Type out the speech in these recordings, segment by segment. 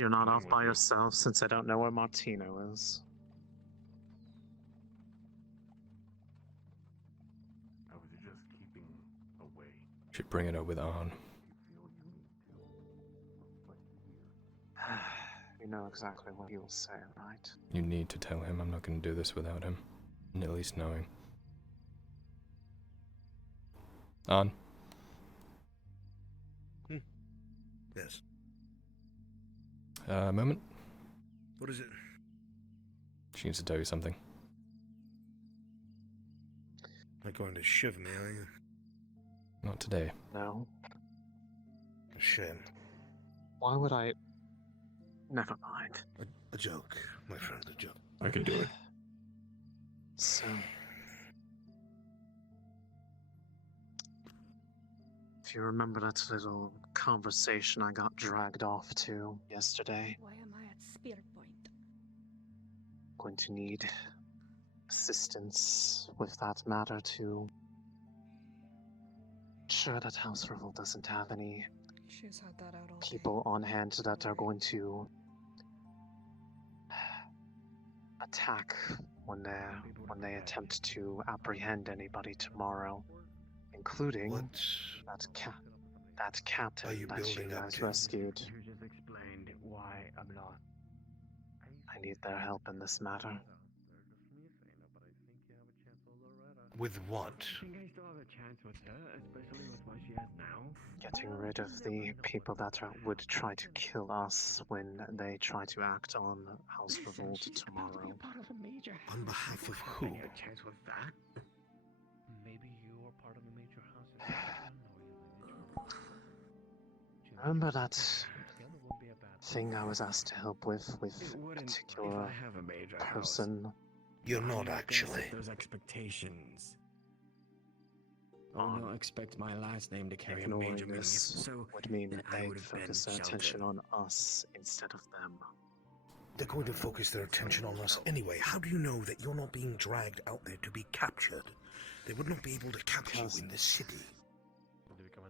You're not off by yourself, since I don't know where Martino is. I was just keeping away. Should bring it up with Arn. You know exactly what he'll say, right? You need to tell him I'm not going to do this without him. And at least knowing. Arn? Yes. Moment? What is it? She needs to tell you something. Not going to shiv me, are you? Not today. No. A shame. Why would I... Never mind. A joke, my friend, a joke. I could do it. So... If you remember that little conversation I got dragged off to yesterday, Why am I at spear point? going to need assistance with that matter to ensure that House Revolt doesn't have any She's had that out all people on hand that are going to attack when they attempt to apprehend anybody tomorrow, including that captain Are you that you building up guys to? rescued. You just explained why I'm not. I need their help in this matter. With what? I think I still have a chance with her, especially with what she has now. Getting rid of the people that would try to kill us when they try to act on House Revolt tomorrow. On behalf of who? Any chance with that? Maybe you are part of a major house. Remember that thing I was asked to help with a particular person? You're not actually. Those expectations. Oh, don't expect my last name to carry a major Ignoring meaning. this So would mean then I they'd would have been focus their attention sheltered. on us instead of them. They're going to focus their attention on us anyway. How do you know that you're not being dragged out there to be captured? They would not be able to capture you in this city.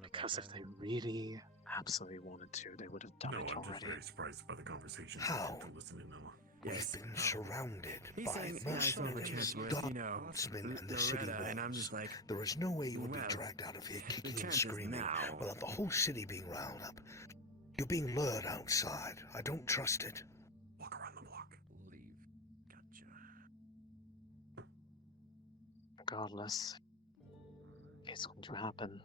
Because if they really absolutely wanted to, they would have done it I'm just already. very surprised by the conversation. How? To listen in now. Yes. We've been surrounded He's by saying I still have a chance with, you know, guardsmen and the city Loretta, and I'm walls. just like, There is no way you would well, be dragged out of here the kicking and chance is screaming now. without the whole city being riled up. You're being lured outside. I don't trust it. Walk around the block. leave. Gotcha. Regardless, it's going to happen.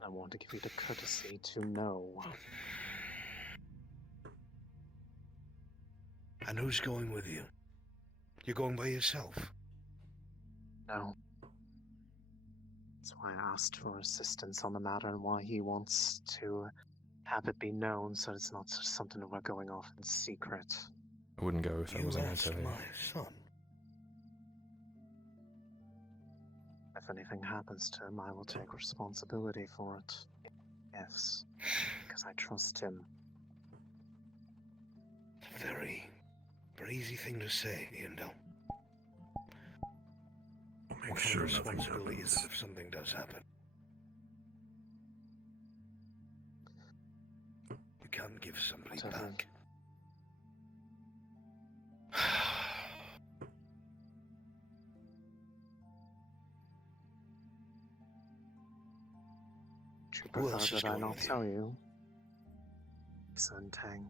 I want to give you the courtesy to know. And who's going with you? You're going by yourself? No. That's why I asked for assistance on the matter and why he wants to have it be known so it's not just something that we're going off in secret. I wouldn't go if I You wasn't going to lost tell you. my son. If anything happens to him, I will take responsibility for it. Yes, because I trust him. Very easy thing to say, Iandel. I'll make What sure kind of nothing responsibility is happens. it if something does happen? You can't give somebody Whatever. back. Do you Who prefer else is that I going not with you? tell you? Sun Tang.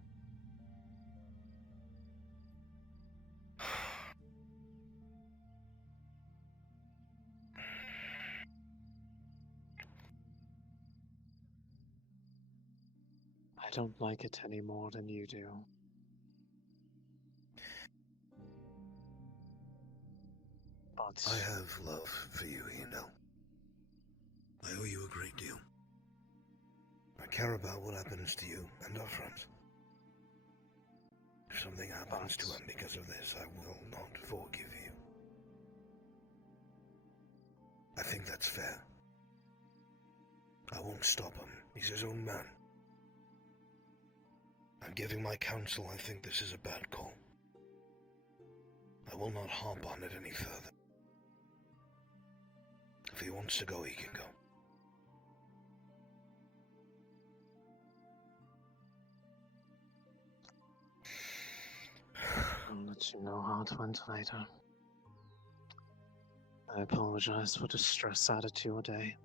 I don't like it any more than you do. But I have love for you, Iandel. I owe you a great deal. I care about what happens to you and our friends. If something happens to him because of this, I will not forgive you. I think that's fair. I won't stop him. He's his own man. I'm giving my counsel. I think this is a bad call. I will not harp on it any further. If he wants to go, he can go. I'll let you know how it went later. I apologize for the stress added to your day.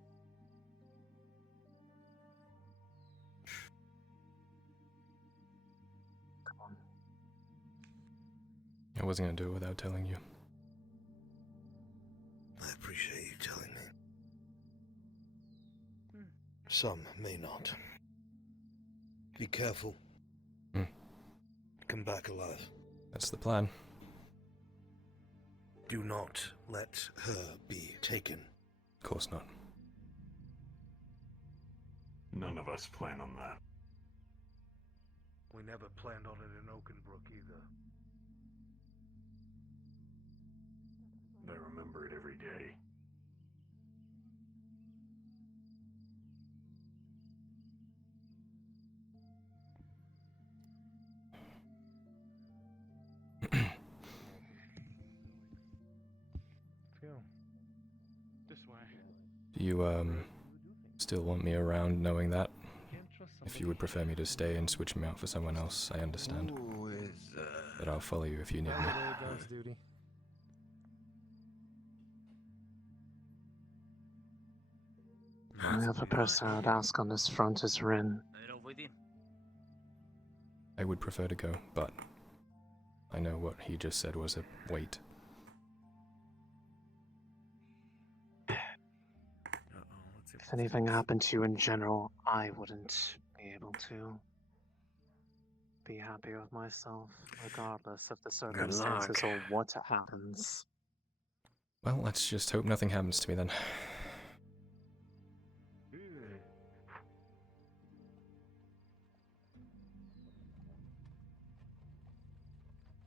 Come on. I wasn't going to do it without telling you. I appreciate you telling me. Some may not. Be careful. Come back alive. That's the plan. Do not let her be taken. Of course not. None of us plan on that. We never planned on it in Oakenbrook either. I remember it every day. Phil, this way. Do you, still want me around knowing that? Can't trust If you would prefer me to stay and switch me out for someone else, I understand. Who is, But I'll follow you if you need me. dog's duty? The only other person I'd ask on this front is Rin. I would prefer to go, but I know what he just said was a wait. If anything happened to you in general, I wouldn't be able to be happy with myself, regardless of the circumstances or what happens. Well, let's just hope nothing happens to me then.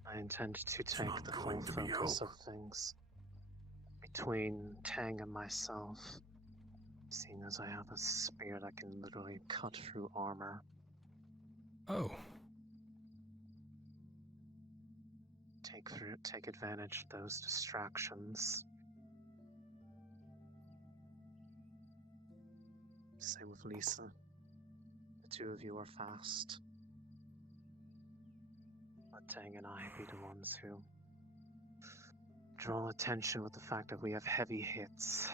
I intend to take not the full going to be focus hope. of things between Tang and myself, seeing as I have a spear that can literally cut through armor. Oh, Take advantage of those distractions. Same with Lisa. The two of you are fast. Let Tang and I be the ones who draw attention with the fact that we have heavy hits.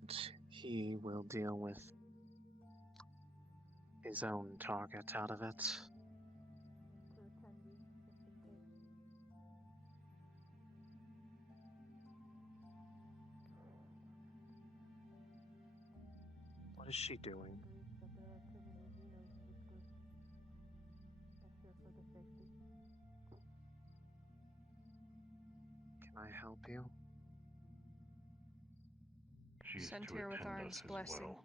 And he will deal with his own target out of it. What is she doing? Can I help you? She's Sent to here with attend Arn's us as blessing. well.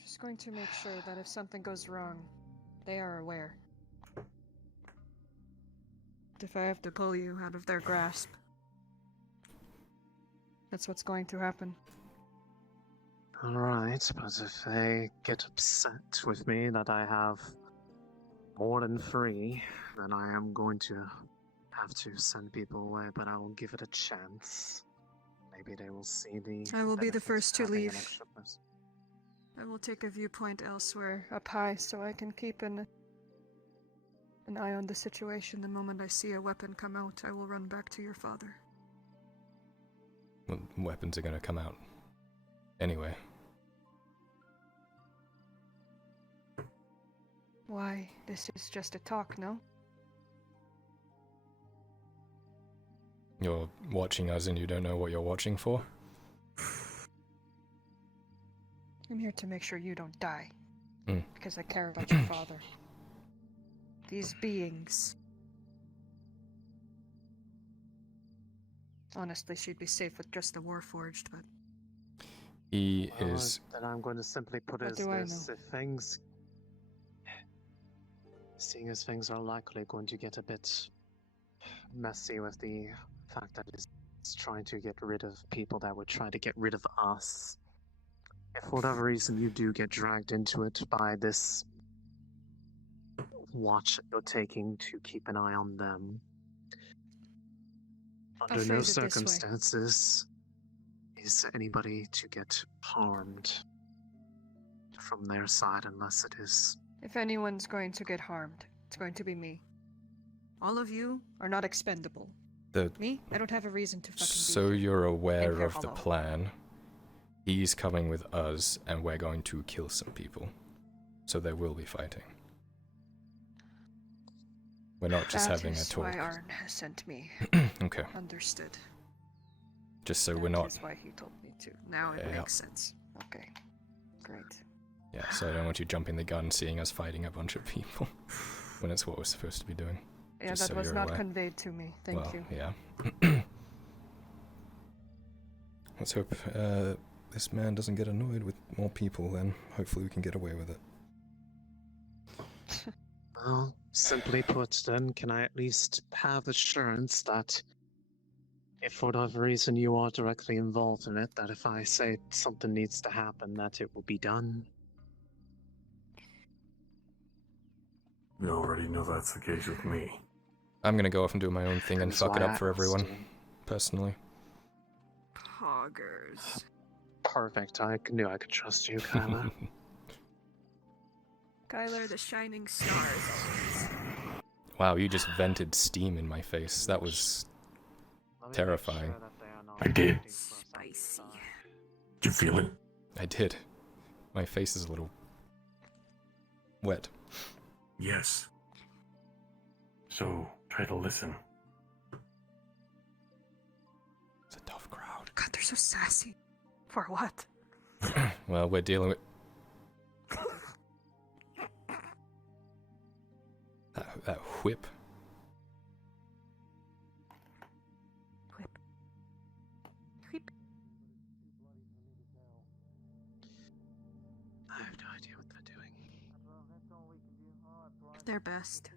Just going to make sure that if something goes wrong, they are aware. If I have to pull you out of their grasp, that's what's going to happen. Alright, but if they get upset with me that I have more than 3, then I am going to have to send people away, but I will give it a chance. Maybe they will see the I will be the benefits first to of having an leave. extra person. I will take a viewpoint elsewhere, up high, so I can keep an eye on the situation. The moment I see a weapon come out, I will run back to your father. well, weapons are going to come out. Anyway, Why, this is just a talk, no? you're watching us and you don't know what you're watching for? I'm here to make sure you don't die. Mm. Because I care about your father. These beings. Honestly, she'd be safe with just the Warforged, but He Well, is... then I'm going to simply put it What as do I this: know? if things, seeing as things are likely going to get a bit messy with the fact that it's trying to get rid of people that would try to get rid of us. If for whatever reason you do get dragged into it by this watch you're taking to keep an eye on them, I'll under no phrase it this way. circumstances is anybody to get harmed. from their side unless it is. If anyone's going to get harmed, it's going to be me. All of you are not expendable. Me? I don't have a reason to fucking So be here. you're aware here of the alone. plan. He's coming with us, and we're going to kill some people. So there will be fighting. We're not just having a That is talk. why Arn has sent me. Okay. Understood. Just so That we're not... is why he told me to. Now it Yeah. makes sense. Okay. Great. Yeah, so I don't want you jumping the gun seeing us fighting a bunch of people. When it's what we're supposed to be doing. Yeah, Just that so was you're not aware. conveyed to me. Thank Well, you. yeah. Let's hope this man doesn't get annoyed with more people, then hopefully we can get away with it. Well, simply put, then, can I at least have assurance that if for whatever reason you are directly involved in it, that if I say something needs to happen, that it will be done? You already know that's the case with me. I'm gonna go off and do my own thing and That's fuck it why up I for everyone, asked you. personally. Poggers. Perfect. I knew I could trust you, Kyler. Kyler, the shining star is always. Wow, you just vented steam in my face. That was... terrifying. I did. Spicy. Did you feel it? I did. My face is a little... wet. Yes. So, try to listen. It's a tough crowd. God, they're so sassy. For what? Well, we're dealing with... that whip. Whip. Whip. I have no idea what they're doing. Their best.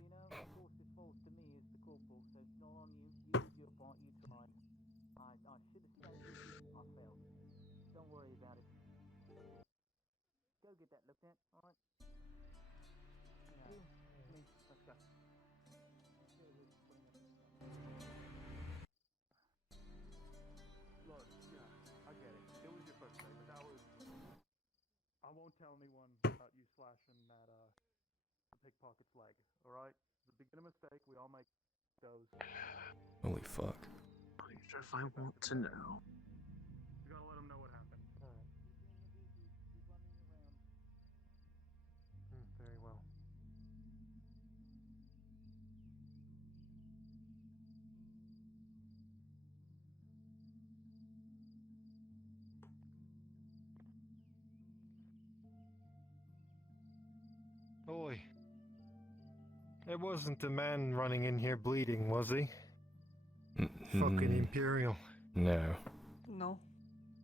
Look, yeah, I get it. It was your birthday, but that was... I won't tell anyone about you slashing that, the pickpocket's leg, alright? It's the beginning mistake, we all make those. Holy fuck. Not sure if I want to know. You gotta let them know what happened. Alright. Very well. Boy. It wasn't the man running in here bleeding, was he? Fucking Imperial. No. No.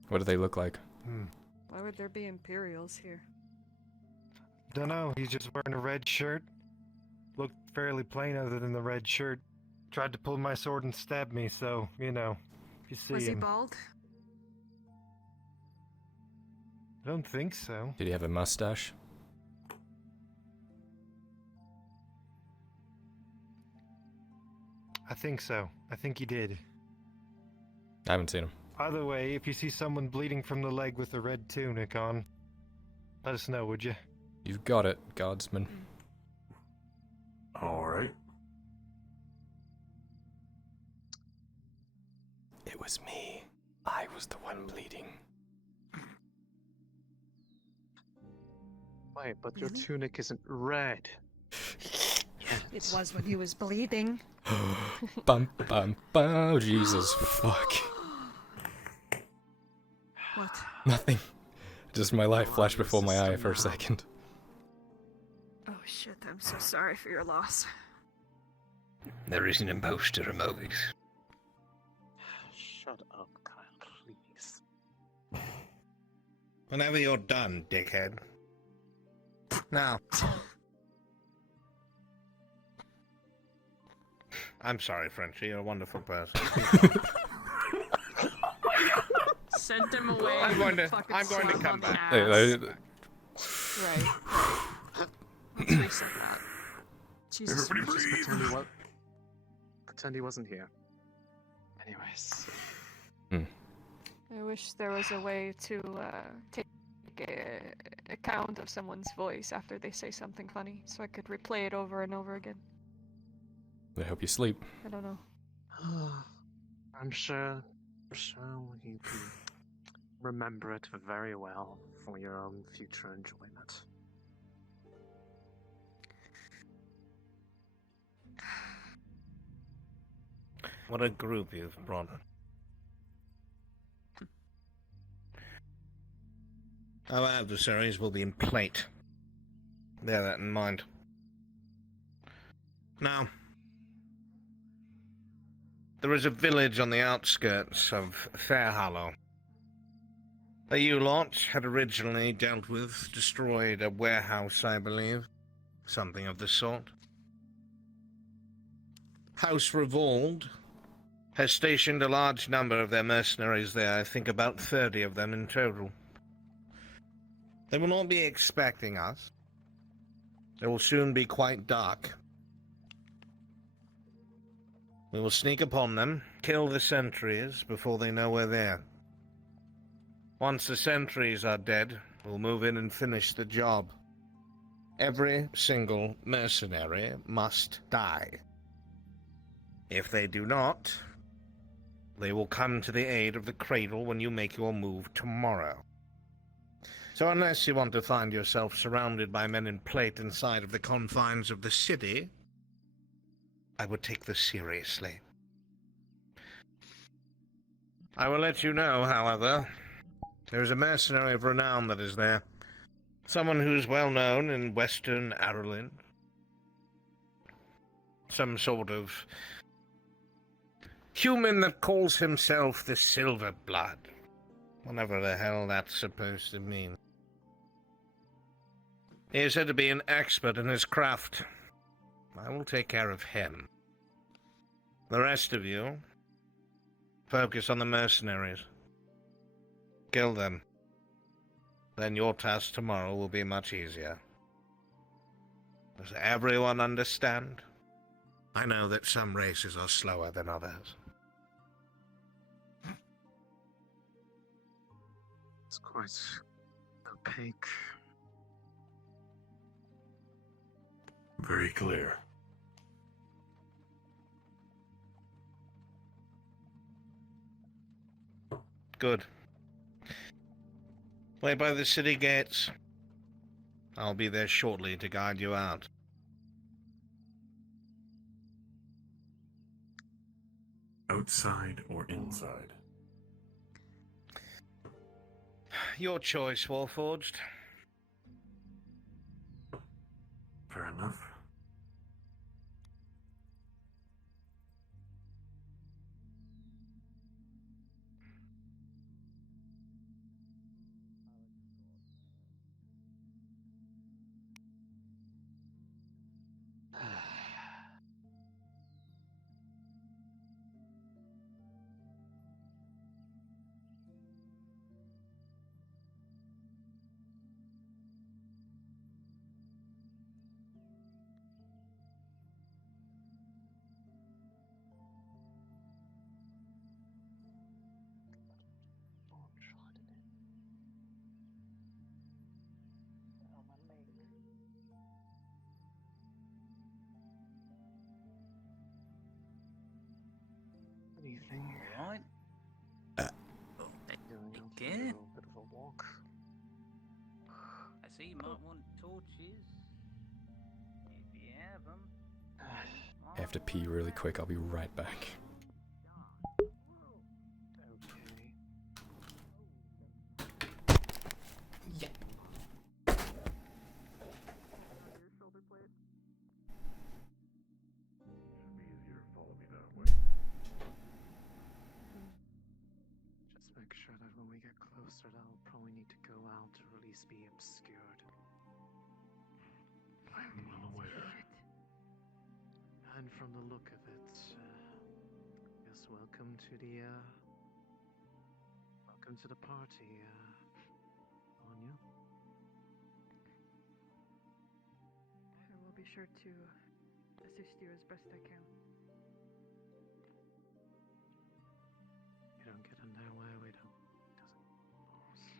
What do they look like? Why would there be Imperials here? Dunno, he's just wearing a red shirt. Looked fairly plain other than the red shirt. Tried to pull my sword and stab me, so, you know, if you see Was he him. bald? I don't think so. Did he have a mustache? I think so. I think he did. I haven't seen him. Either way, if you see someone bleeding from the leg with a red tunic on, let us know, would you? You've got it, guardsman. Alright. It was me. I was the one bleeding. Wait, but your Really? tunic isn't red. It was when he was bleeding. Bum bum bum. Oh, Jesus, fuck. What? Nothing. Just my life flashed before my eye for a second. Oh shit, I'm so sorry for your loss. There isn't a mouse to remove it. Shut up, Kyle, please. Whenever you're done, dickhead. Now. I'm sorry, Frenchie. You're a wonderful person. Send him away. I'm going to Fucking come slap back. on the Hey, ass. Right. Let's reset that. Jesus. Everybody Just breathe. pretend he wasn't here. Anyways. I wish there was a way to take a count of someone's voice after they say something funny, so I could replay it over and over again. I hope you sleep. I don't know. I'm sure you can remember it very well for your own future enjoyment. What a group you've brought. Our adversaries will be in plate. Bear that in mind. Now, there is a village on the outskirts of Fairhollow that you lot had originally dealt with, destroyed a warehouse, I believe. Something of the sort. House Revolt has stationed a large number of their mercenaries there, I think about 30 of them in total. They will not be expecting us. It will soon be quite dark. We will sneak upon them, kill the sentries before they know we're there. Once the sentries are dead, we'll move in and finish the job. Every single mercenary must die. If they do not, they will come to the aid of the cradle when you make your move tomorrow. So unless you want to find yourself surrounded by men in plate inside of the confines of the city, I would take this seriously. I will let you know, however, there is a mercenary of renown that is there. Someone who is well known in Western Ireland. Some sort of human that calls himself the Silver Blood. Whatever the hell that's supposed to mean. He is said to be an expert in his craft. I will take care of him. The rest of you, focus on the mercenaries. Kill them. Then your task tomorrow will be much easier. Does everyone understand? I know that some races are slower than others. It's quite opaque. Very clear. Good. Wait by the city gates. I'll be there shortly to guide you out. Outside or inside? Your choice, Warforged. Fair enough. Anything? Alright. Going Take out for care. a little bit of a walk. I see you might want torches. If you have them. I have to pee really quick. I'll be right back. Should be easier to follow me that way. Just make sure that when we get closer, that'll probably need to go out to at least be obscured. I'm well aware. And from the look of it, yes, welcome to the party, Anya. I will be sure to assist you as best I can. You don't get in their way, we don't. Doesn't.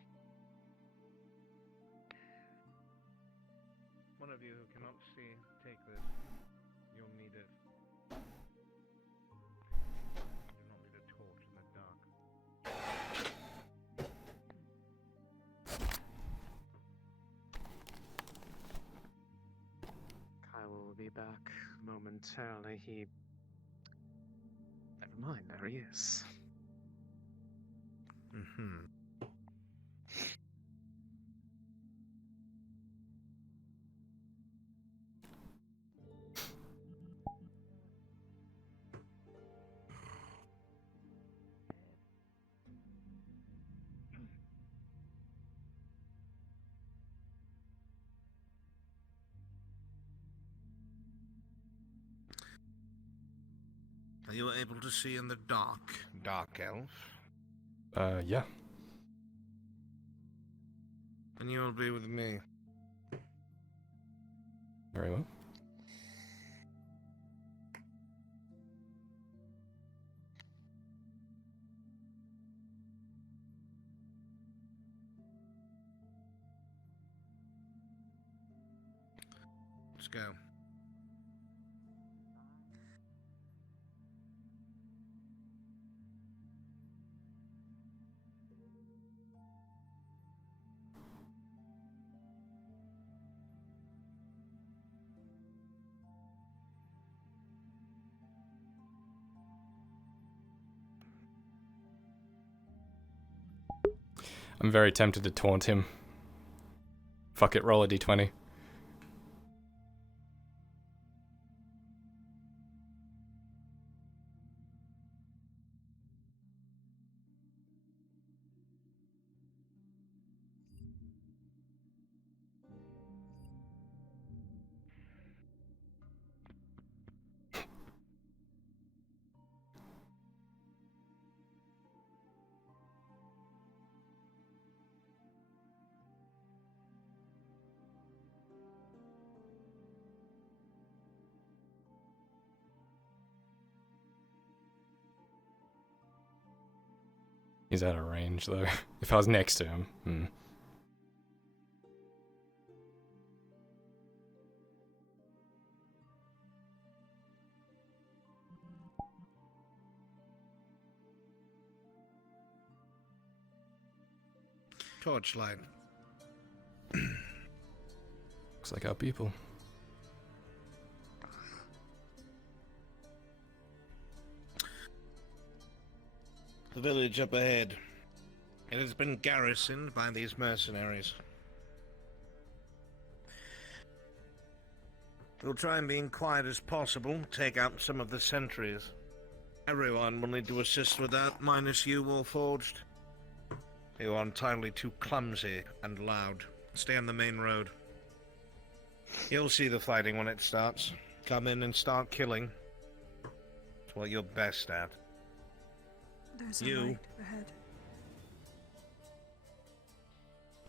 of you who cannot see, take this. You'll need it. You do not need a torch in the dark. Kyler will be back momentarily. Never mind, there he is. Mm-hmm. Are you able to see in the dark, Dark Elf? Yeah. Then you will be with me. Very well. Let's go. I'm very tempted to taunt him. Fuck it, roll a d20. He's out of range, though. If I was next to him, Torchlight. Looks like our people. The village up ahead. It has been garrisoned by these mercenaries. We'll try and be as quiet as possible, take out some of the sentries. Everyone will need to assist with that, minus you, Warforged. You are entirely too clumsy and loud. Stay on the main road. You'll see the fighting when it starts. Come in and start killing. It's what you're best at. There's a You. light ahead.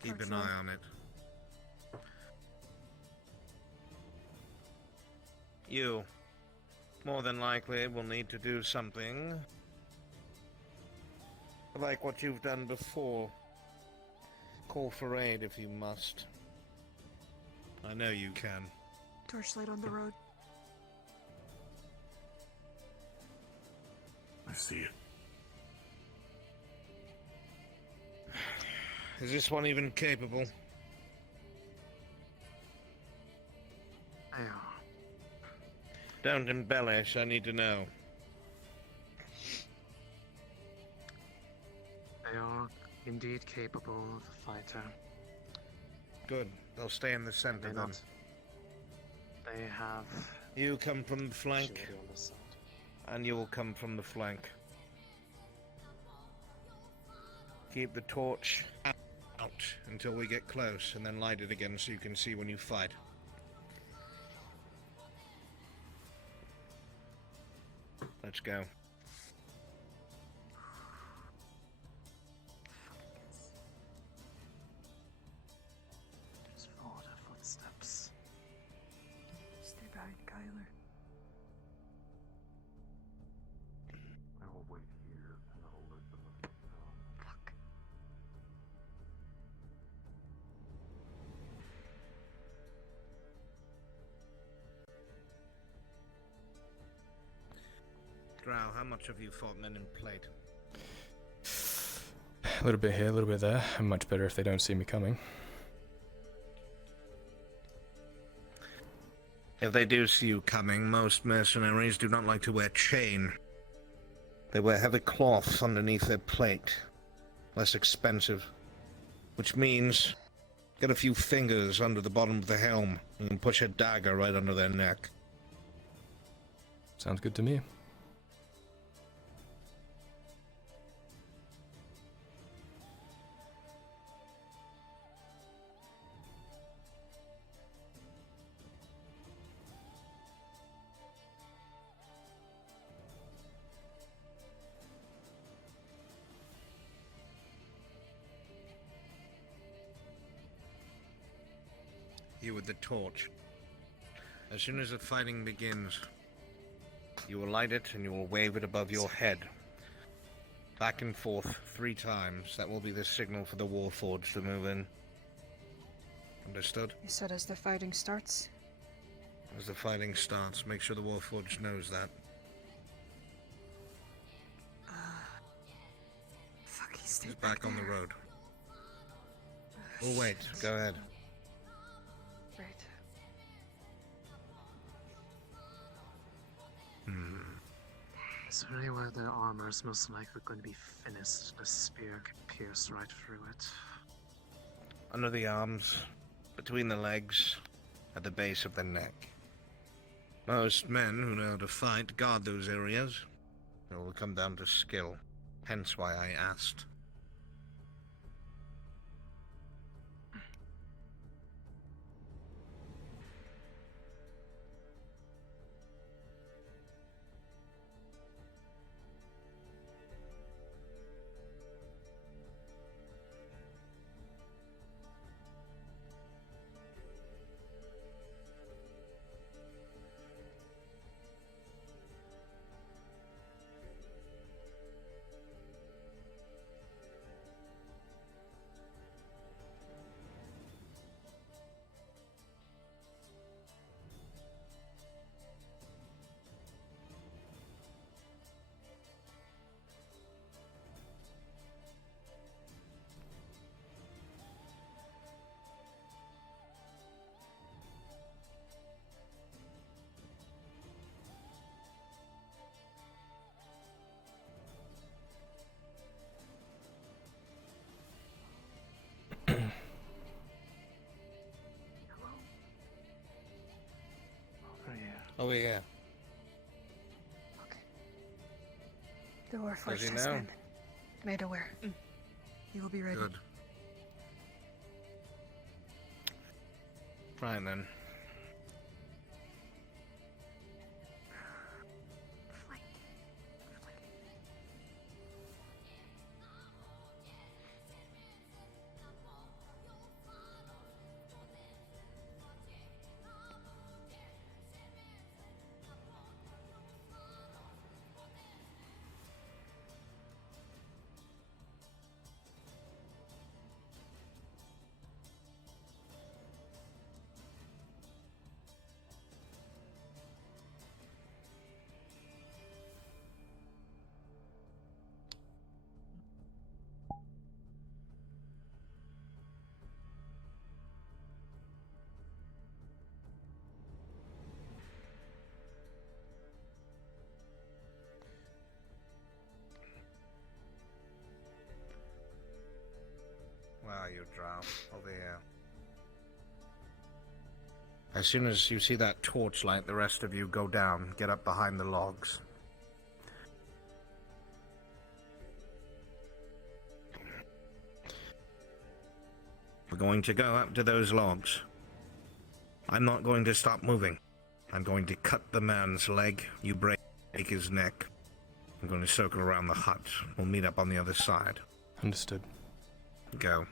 Keep an Torchlight. eye on it. You, more than likely, will need to do something like what you've done before. Call for aid if you must. I know you can. Torchlight on the road. I see it. Is this one even capable? They are. Don't embellish, I need to know. They are indeed capable of a fighter. Good, they'll stay in the center They then. not. They have You come from the flank, agility on this side. and you will come from the flank. Keep the torch out until we get close, and then light it again so you can see when you fight. Let's go. Just forward her footsteps. Stay behind Kyler. I will wait here and I'll let them know. Fuck. how much have you fought men in plate? A little bit here, a little bit there. I'm much better if they don't see me coming. If they do see you coming, most mercenaries do not like to wear chain. They wear heavy cloths underneath their plate. Less expensive. Which means, get a few fingers under the bottom of the helm and push a dagger right under their neck. Sounds good to me. You with the torch. As soon as the fighting begins, you will light it and you will wave it above your head. Back and forth 3 times. That will be the signal for the Warforged to move in. Understood? You said as the fighting starts? As the fighting starts, make sure the Warforged knows that. Fuck, he's He's back on the road. We'll wait. Go ahead. Right. Is there anywhere their armor is most likely going to be finished? The spear could pierce right through it. Under the arms, between the legs, at the base of the neck. Most men who know how to fight guard those areas. It will come down to skill. Hence why I asked. Over here. Okay. The Warforged Does he has know? been made aware. You will be ready. Good. Fine then. Where are you, Drow? Over here. As soon as you see that torchlight, the rest of you go down. Get up behind the logs. We're going to go up to those logs. I'm not going to stop moving. I'm going to cut the man's leg. You break his neck. I'm going to circle around the hut. We'll meet up on the other side. Understood. Go.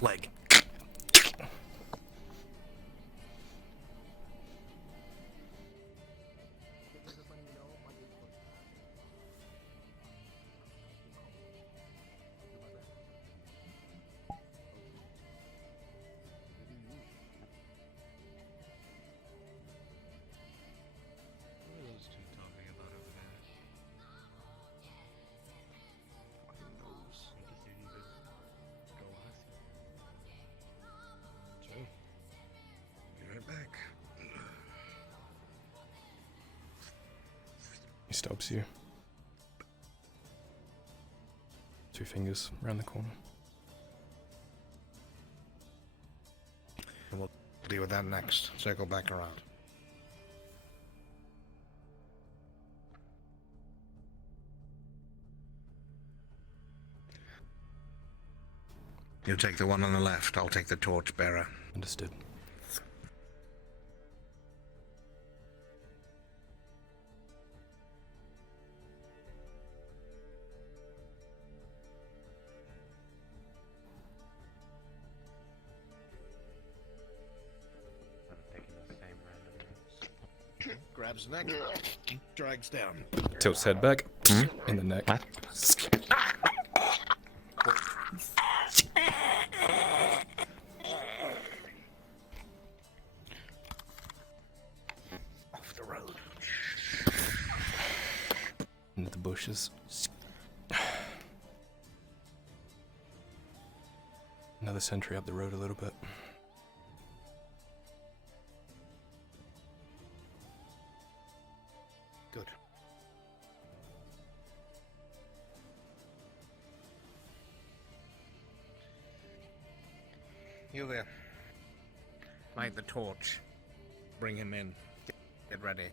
Leg. stops you. 2 fingers around the corner. And we'll deal with that next. Circle back around. You take the one on the left, I'll take the torch bearer. Understood. Grabs neck, drags down. Tilts head back, in the neck. Off the road. Into the bushes. Another sentry up the road a little bit. Good. You there. Light the torch. Bring him in. Get ready.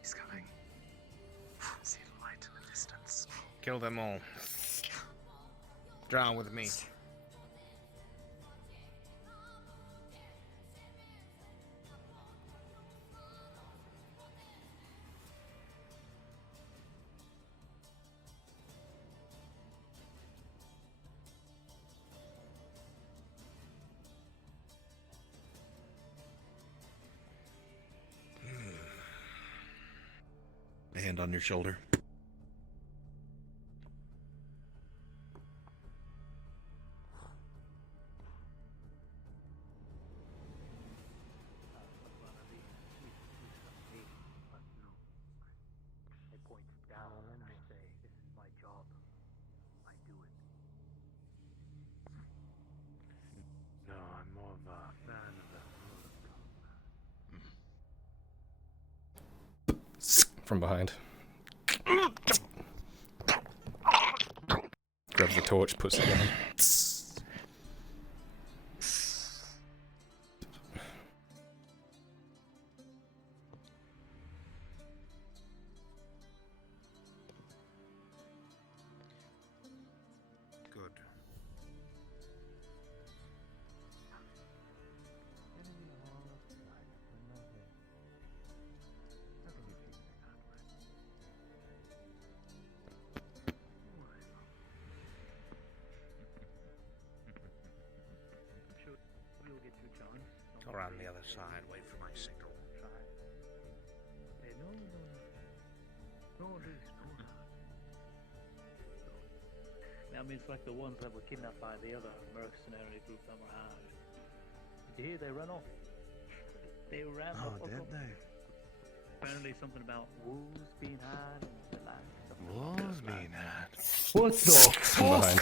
He's coming. See the light in the distance. Kill them all. Drow with me. A hand on your shoulder. They point down and I say, this is my job. I do it. No, I'm more of a fan of the From behind. Grabs the torch, puts it down. Good. We'll get you, John. Go around the other side, wait for my signal. Hey, no, this, no. I mean, it's like the ones that were kidnapped by the other mercenary group that were hired. Did you hear they ran off? They ran off. Oh, did they? Apparently something about wolves being had and the land. Wolves being had. What the From behind.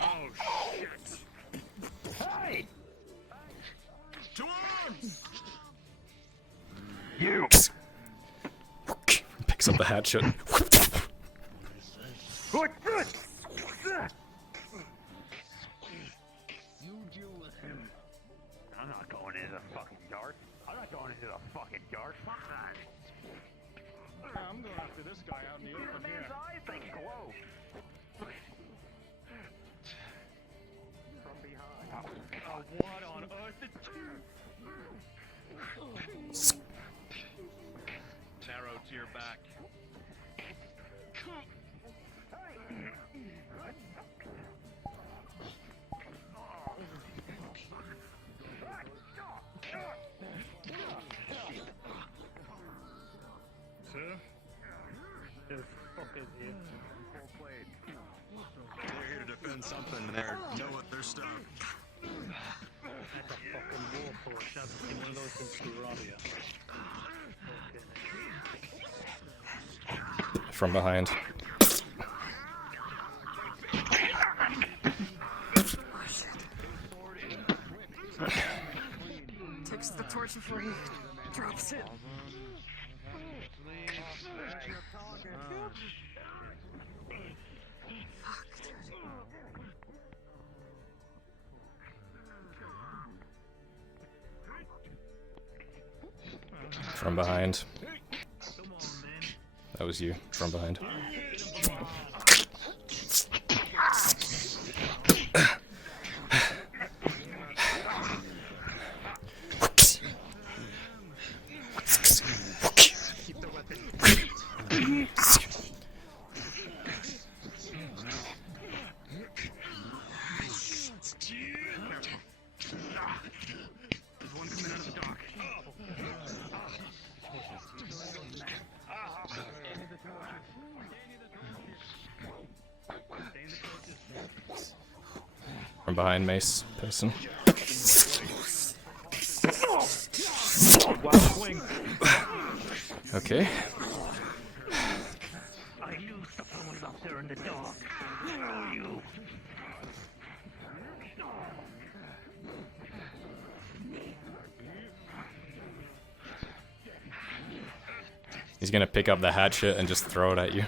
Oh, shit! Hey! To arms! You! Picks up the hatchet. What this? You deal with him. I'm not going into the fucking dark. I'm not going into the fucking dark. Fuck that. I'm going after this guy out in the open here. Man's eyes they glow. From behind. Oh, what on earth? Arrow to your back. Sir? The fuck is here? Full plate. We're here to defend something there. Know what their stuff. That's a fucking war torch. I've seen one of those since Gradia. From behind. Takes the torch before he drops it. Fuck, dude. From behind. That was you. From behind. From behind, mace person. Okay. I knew someone was up there in the dark. Where are you? He's gonna pick up the hatchet and just throw it at you.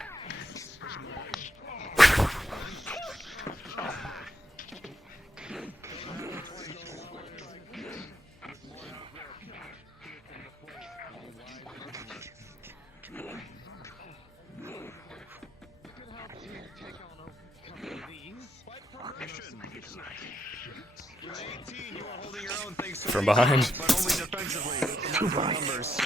From behind. But only defensively. Numbers.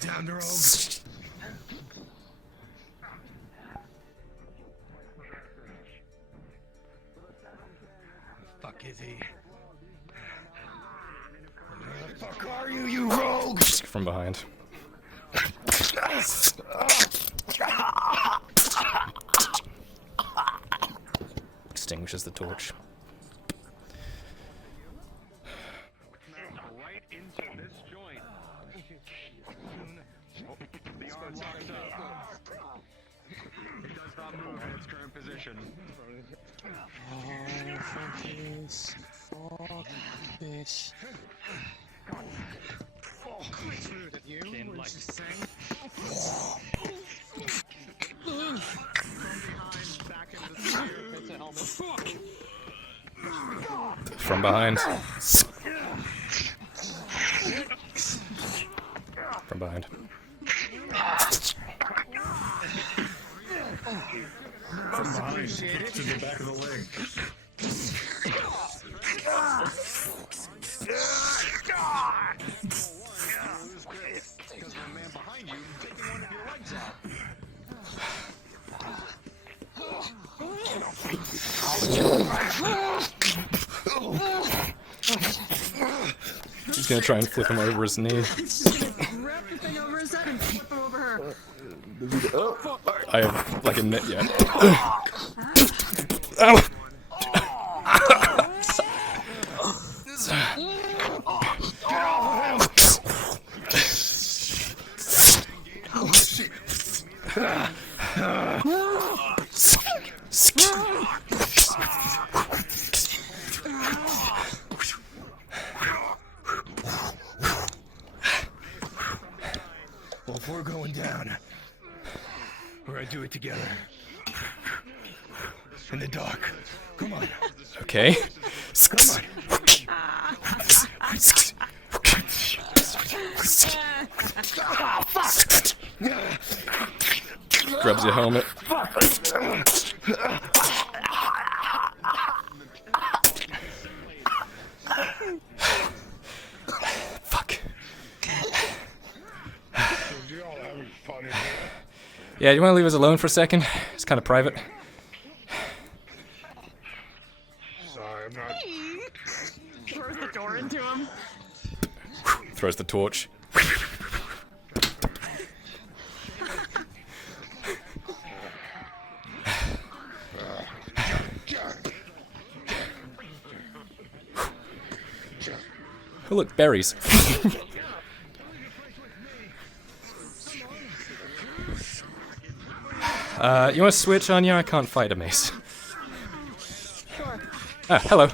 Down the road. Fuck is he? Where the fuck are you, you rogue? From behind. Extinguishes the torch. Right into this joint. The arm locked up. It does not move in its current position. Fuck this. From behind. From behind. From behind, kicks to the back of the leg. Because of a man behind you taking one of your legs off. He's gonna try and flip him over his knee. Wrap the thing over his head and flip him over her. I have like a net yet. Ow! Well, if we're going down, we're gonna do it together. In the dark. Come on. Okay. Come on. Grabs your helmet. You're all having fun in Yeah, you want to leave us alone for a second? It's kind of private. Sorry, I'm not. Throws the door into him. Throws the torch. Oh look, berries. You want to switch, Anya? I can't fight a mace. Sure. Ah, hello.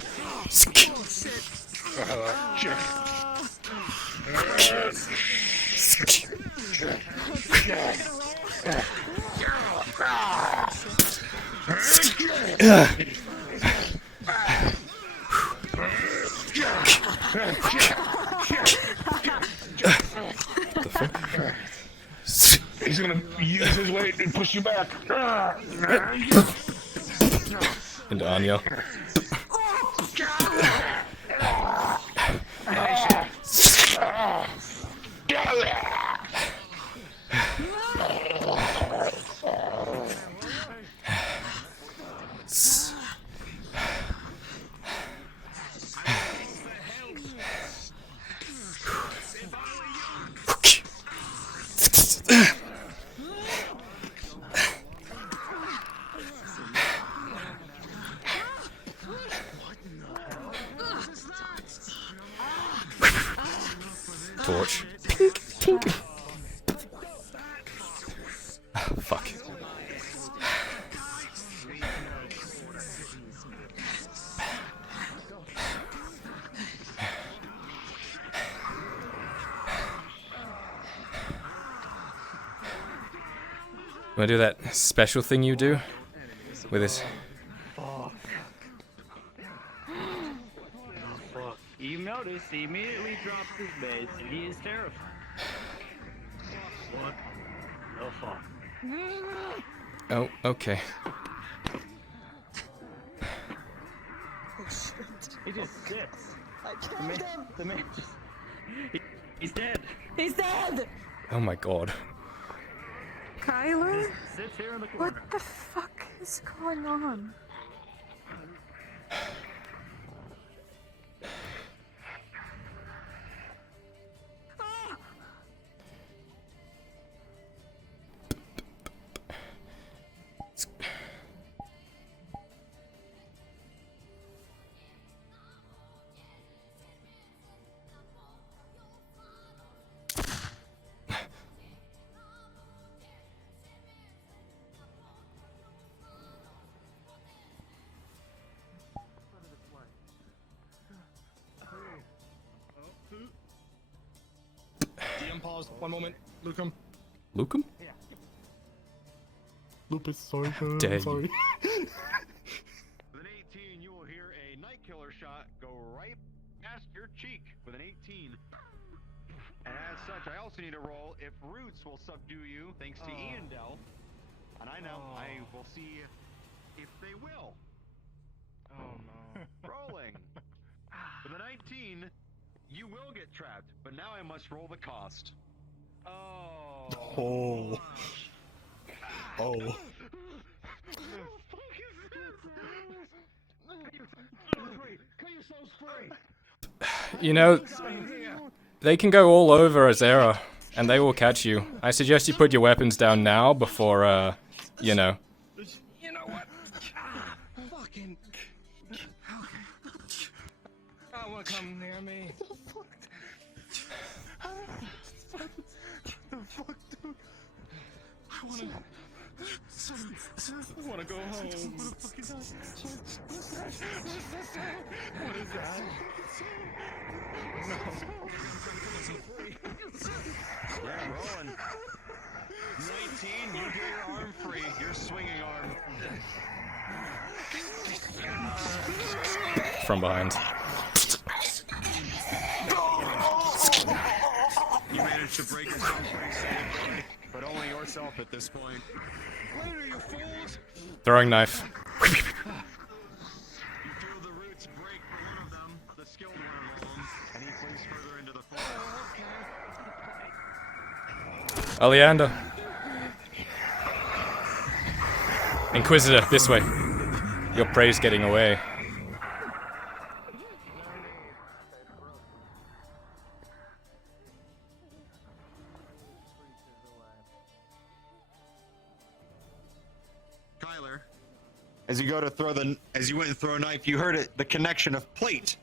He's gonna use his weight and push you back. Into Anya. Torch. Pink, pink. Oh, fuck. Wanna do that special thing you do? With this? Fuck. You notice he immediately drops his mace and he is terrified. What the fuck? Oh, okay. He just sits. I killed him! The man just... He's dead. He's dead! Oh my god. Kyler? Sits here in the corner. What the fuck is going on? DM pause. One moment. Lucum. Lucum? Lupus. Sorry. Dang. Sorry. With an 18, you will hear a night killer shot go right past your cheek with an 18. And as such, I also need to roll if Roots will subdue you, thanks to Ian Dell. And I know, I will see if they will. Oh no. Rolling. With a 19, you will get trapped, but now I must roll the cost. Oh. Oh. Oh. You know, they can go all over Azera, and they will catch you. I suggest you put your weapons down now before, you know. You know what? Fucking. I want to come near me. The fuck, dude? I wanna go home. What is that? Yeah, rolling. 19, you get your arm free. Your swinging arm. From behind. You managed to break yourself pretty safely, but only yourself at this point. Later, you fools! Throwing knife. You feel the roots break for one of them, the skilled one of them, and he flees further into the forest. Oleander. Inquisitor, this way. Your prey's getting away. Kyler, as you went to throw a knife, you heard the connection of plate.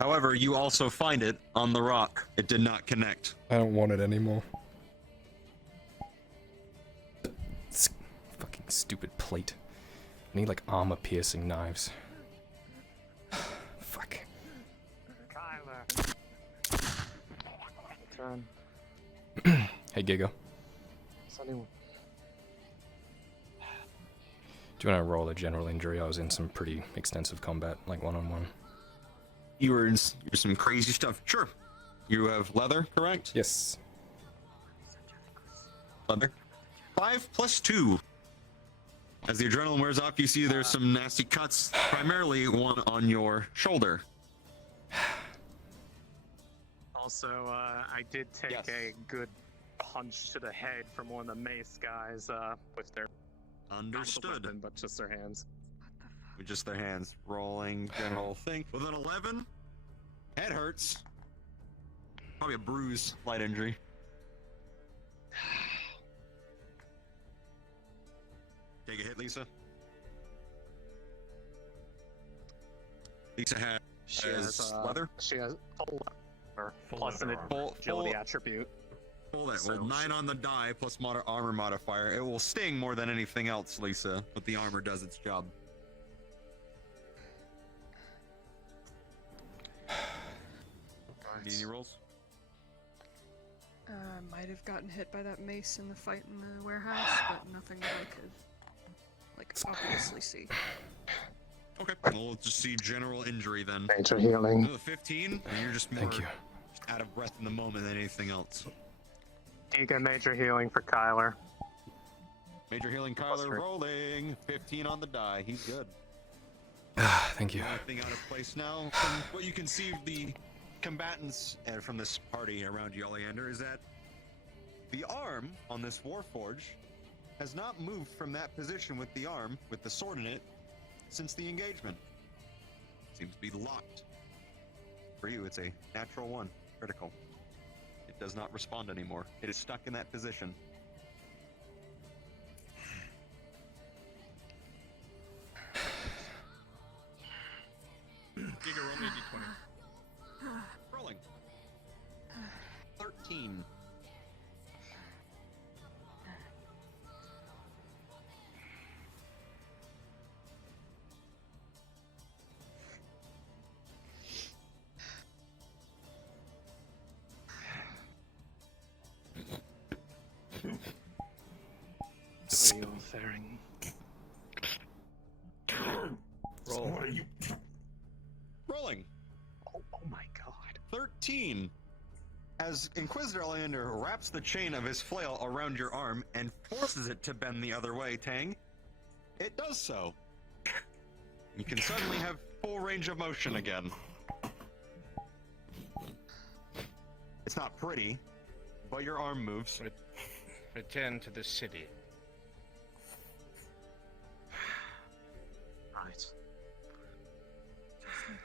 However, you also find it on the rock. It did not connect. I don't want it anymore. It's fucking stupid plate. I need like armor-piercing knives. Fuck. Kyler. Turn. Hey, Gigo. Is anyone? Do you want to roll a general injury? I was in some pretty extensive combat, like one-on-one. You were in some crazy stuff. Sure. You have leather, correct? Yes. Leather. 5 plus 2. As the adrenaline wears off, you see there's some nasty cuts, primarily one on your shoulder. Also, I did take a good punch to the head from one of the mace guys with their Understood. Weapon, but just their hands. With just their hands. Rolling general thing. With an 11, head hurts. Probably a bruise, light injury. Take a hit, Lisa. Lisa has leather. She has full leather, plus an full agility attribute. Full that. So Well, 9 on the die plus armor modifier. It will sting more than anything else, Lisa, but the armor does its job. Need any rolls? Might have gotten hit by that mace in the fight in the warehouse, but nothing that I could, like, obviously see. Okay, we'll just see general injury then. Major healing. 15, and you're just more just out of breath in the moment than anything else. You get major healing for Kyler. Major healing, Kyler rolling. 15 on the die. He's good. Thank you. Nothing out of place now. From what you can see of the combatants from this party around you, Oleander, is that the arm on this Warforge has not moved from that position with the arm, with the sword in it, since the engagement. Seems to be locked. For you, it's a natural 1, critical. It does not respond anymore. It is stuck in that position. Giga, roll me a d20. Rolling. 13. How are you all faring? Roll. What are you? Rolling. Oh my god. 13. As Inquisitor Oleander wraps the chain of his flail around your arm and forces it to bend the other way, Tang, it does so. You can suddenly have full range of motion again. It's not pretty, but your arm moves. Return to the city. Right. Just like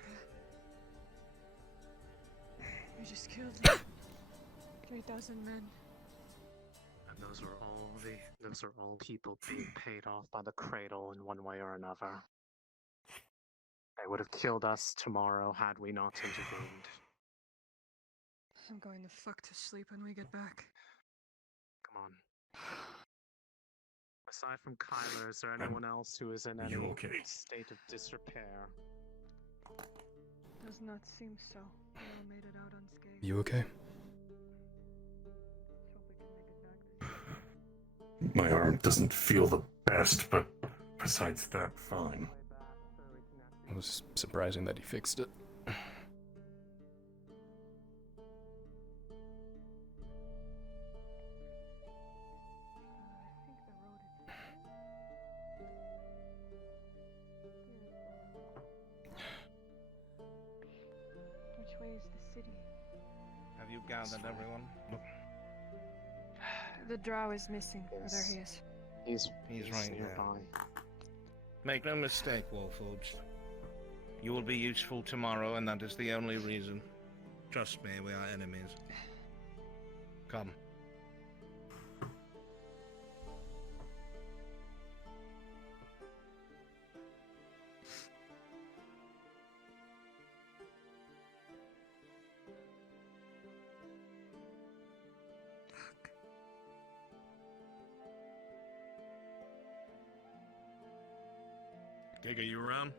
that. We just killed 3,000 men. And those are all people being paid off by the Cradle in one way or another. They would have killed us tomorrow had we not intervened. I'm going the fuck to sleep when we get back. Come on. Aside from Kyler, is there anyone else who is in any state of disrepair? Does not seem so. We all made it out unscathed. You okay? My arm doesn't feel the best, but besides that, fine. It was surprising that he fixed it. Which way is the city? Have you gathered everyone? The Drow is missing. Oh, there he is. He's right nearby. Make no mistake, Warforged. You will be useful tomorrow, and that is the only reason. Trust me, we are enemies. Come. Giga, you around?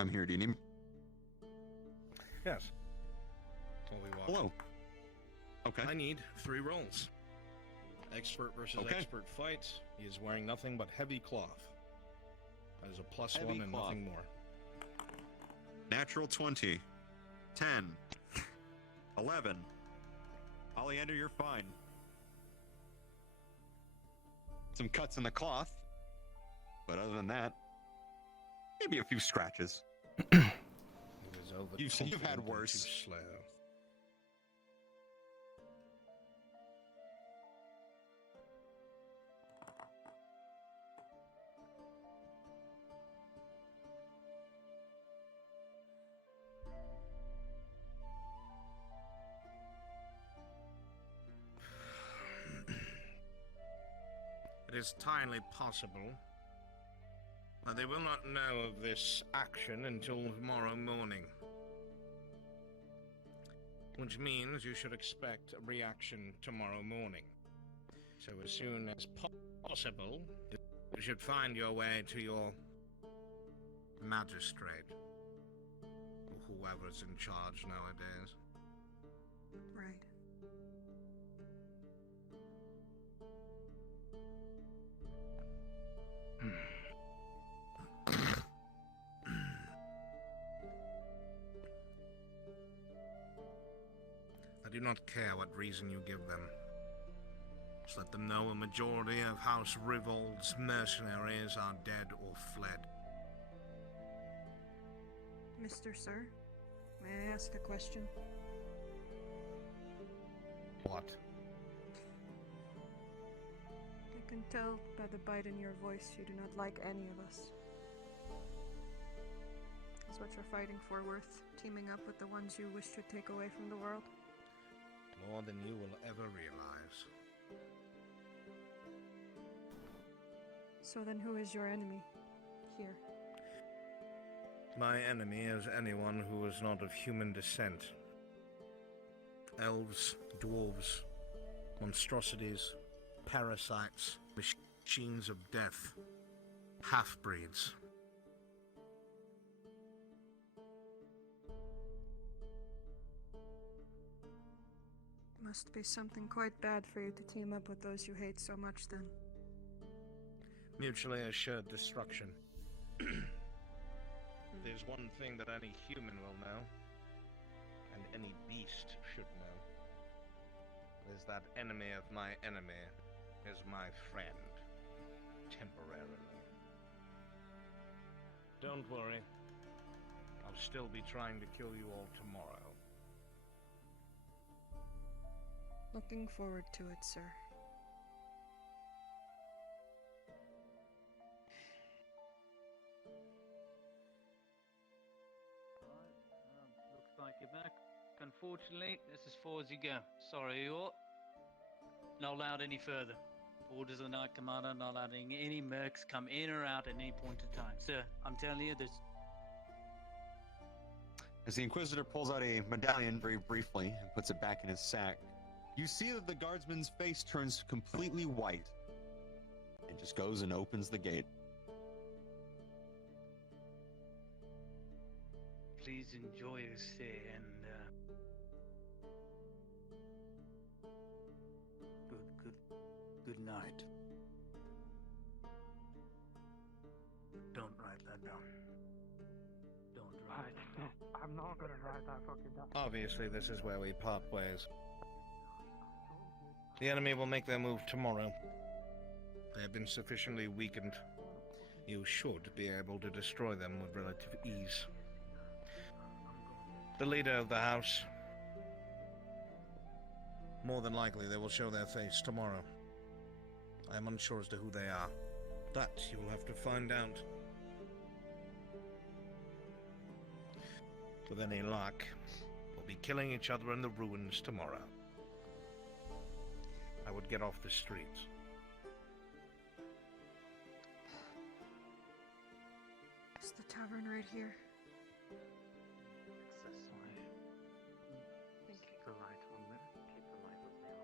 I'm here. Do you need me? Yes. Before we walk. Hello. Okay. I need 3 rolls. Expert versus expert fight. He is wearing nothing but heavy cloth. That is a +1 and nothing more. Natural 20. 10. 11. Oleander, you're fine. Some cuts in the cloth. But other than that, maybe a few scratches. You've had worse. Slow. It is entirely possible that they will not know of this action until tomorrow morning. Which means you should expect a reaction tomorrow morning. So as soon as possible, you should find your way to your magistrate. Or whoever's in charge nowadays. Right. I do not care what reason you give them. Just let them know a majority of House Rivold's mercenaries are dead or fled. Mr. Sir, may I ask a question? What? I can tell by the bite in your voice you do not like any of us. Is what you're fighting for worth teaming up with the ones you wish to take away from the world? More than you will ever realize. So then who is your enemy here? My enemy is anyone who is not of human descent. Elves, dwarves, monstrosities, parasites, machines of death, half-breeds. Must be something quite bad for you to team up with those you hate so much then. Mutually assured destruction. There's one thing that any human will know, and any beast should know, is that enemy of my enemy is my friend, temporarily. Don't worry. I'll still be trying to kill you all tomorrow. Looking forward to it, sir. Looks like you're back. Unfortunately, this is as far as you go. Sorry, you're not allowed any further. Orders of the Knight Commander, not allowing any mercs come in or out at any point in time. Sir, I'm telling you, there's... As the Inquisitor pulls out a medallion very briefly and puts it back in his sack, you see that the guardsman's face turns completely white and just goes and opens the gate. Please enjoy your stay and good night. Don't write that down. Don't write it down. I'm not gonna write that fucking down. Obviously, this is where we part ways. The enemy will make their move tomorrow. They have been sufficiently weakened. You should be able to destroy them with relative ease. The leader of the house. More than likely they will show their face tomorrow. I am unsure as to who they are. That you will have to find out. With any luck, we'll be killing each other in the ruins tomorrow. I would get off the streets. Is the tavern right here? It's this way. Thank you. Keep the light on there. Keep the light on there.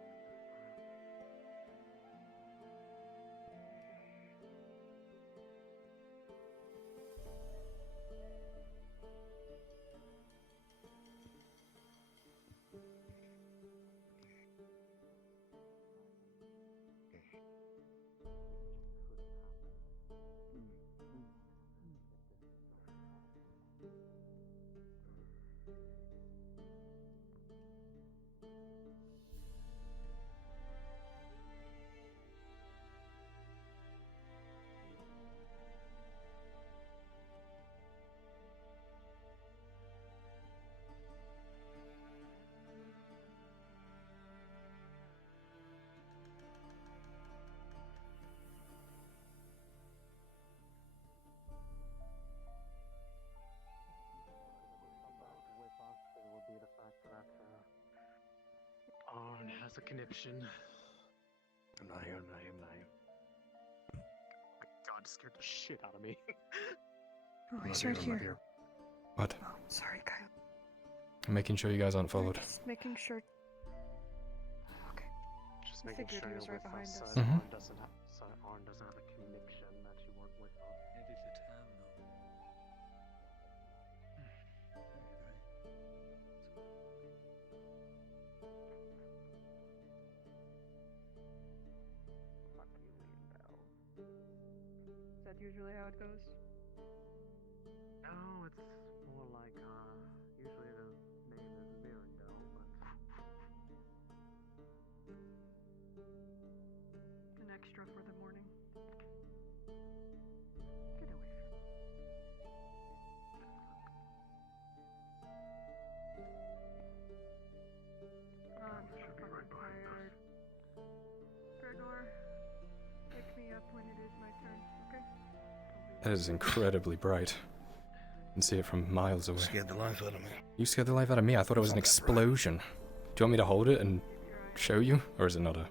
Be the fact that Arn has a connection. I'm not here. God, scared the shit out of me. Oh, he's right here. What? Oh, sorry, Kyle. I'm making sure you guys aren't followed. Just making sure. Okay. Just I making figured sure he was you're right with behind us, us. so Mhm. Arn doesn't have a connection that you weren't with us. Maybe the terminal. Fuck you, Ian Bell. Is that usually how it goes? No, it's more like, usually the name is Mirandel, but... An extra for the morning. Get away from me. I'm so fucking tired. Gregor, pick me up when it is my turn, okay? That is incredibly bright. You can see it from miles away. Scared the life out of me. You scared the life out of me. I thought it was an explosion. Do you want me to hold it and show you? Or is it not a...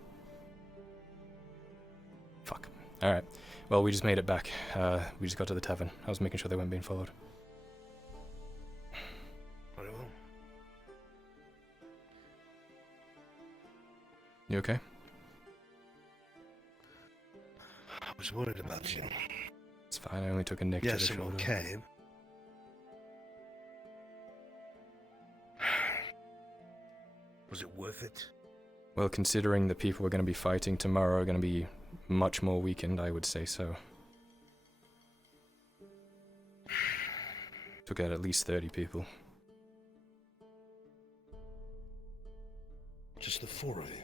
Fuck. Alright. Well, we just made it back. We just got to the tavern. I was making sure they weren't being followed. Very well. You okay? I was worried about you. It's fine. I only took a nick to the Yes, I'm shoulder. okay. Was it worth it? Well, considering the people we're going to be fighting tomorrow are going to be much more weakened, I would say so. Took out at least 30 people. Just the four of you?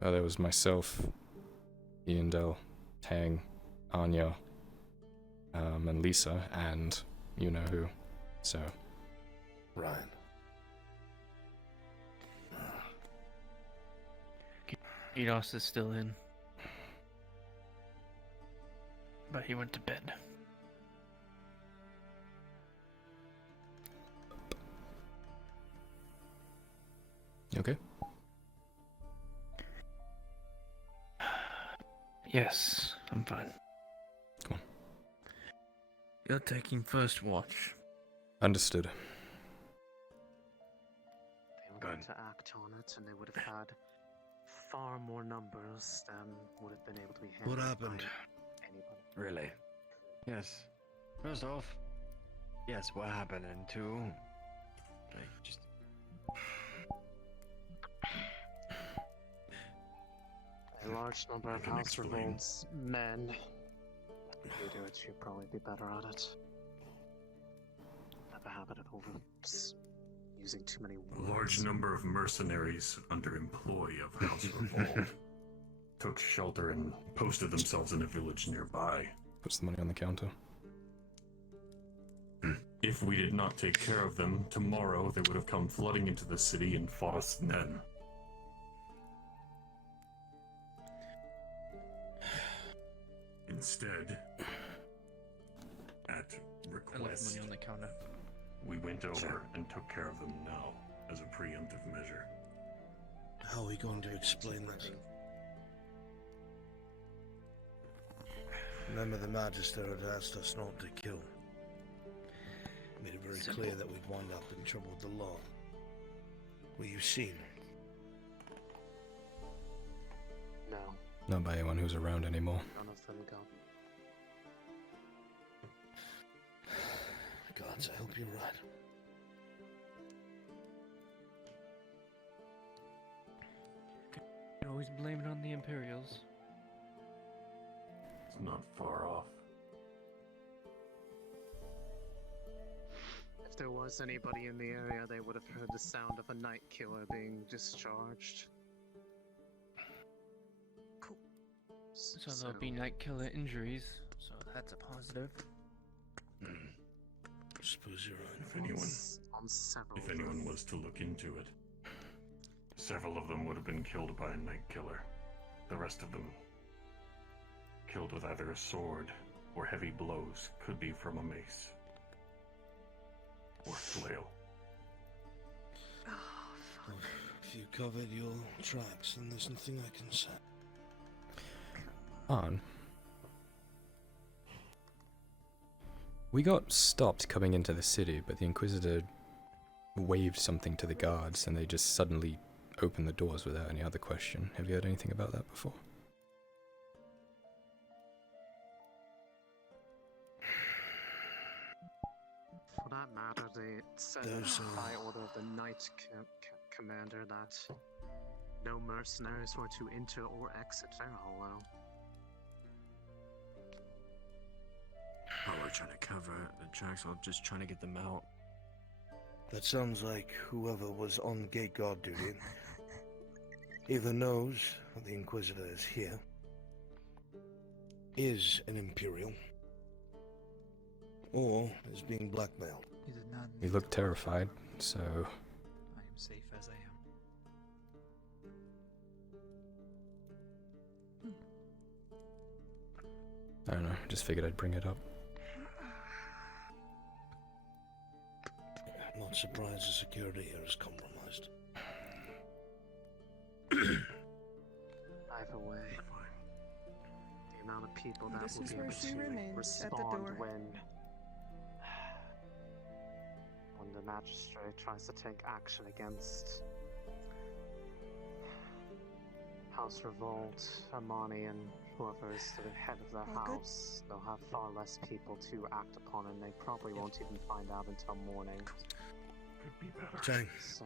Well, there was myself, Ian Dell, Tang, Anya, and Lisa, and you know who. So. Ryan. Enos is still in. But he went to bed. You okay? Yes, I'm fine. Come on. You're taking first watch. Understood. They were going to act on it, and they would have had far more numbers than would have been able to be handled. What happened? By anybody. Really? Yes. First off, yes, what happened? And two, like, just... A large number of House Revolt's men. If you do it, you'd probably be better at it. Have a habit of using using too many A words. large number of mercenaries under employ of House Revolt took shelter and posted themselves in a village nearby. Puts the money on the counter. If we did not take care of them, tomorrow they would have come flooding into the city and fought us then. Instead, at request, money on the counter. we went over and took care of them now, as a preemptive measure. How are we going to explain that? Remember, the Magister had asked us not to kill. Made it very clear that we'd wind up in trouble with the law. Were you seen? No, Not by anyone who's around anymore. none of them got. Gods, I hope you're right. You always blame it on the Imperials. It's not far off. If there was anybody in the area, they would have heard the sound of a night killer being discharged. Cool. So there'll be night killer injuries, so that's a positive. I suppose you're right. If anyone was to look into it, several of them would have been killed by a night killer. The rest of them killed with either a sword or heavy blows, could be from a mace or flail. If you covered your tracks, then there's nothing I can say. On. We got stopped coming into the city, but the Inquisitor waved something to the guards and they just suddenly opened the doors without any other question. Have you heard anything about that before? For that matter, they said by order of the Knight Commander that no mercenaries were to enter or exit Fairhollow. Oh, we're trying to cover the tracks while just trying to get them out. That sounds like whoever was on gate guard duty either knows that the Inquisitor is here, is an Imperial, or is being blackmailed. He looked terrified, so... I am safe as I am. I don't know, just figured I'd bring it up. I'm not surprised the security here is compromised. Either way, the amount of people that This will is be where able she to remains, at the respond door. when the magistrate tries to take action against House Revolt, Armani, and whoever is the head of the All good? house, they'll have far less people to act upon, and they probably won't even find out until morning. Could be better. Chang, So,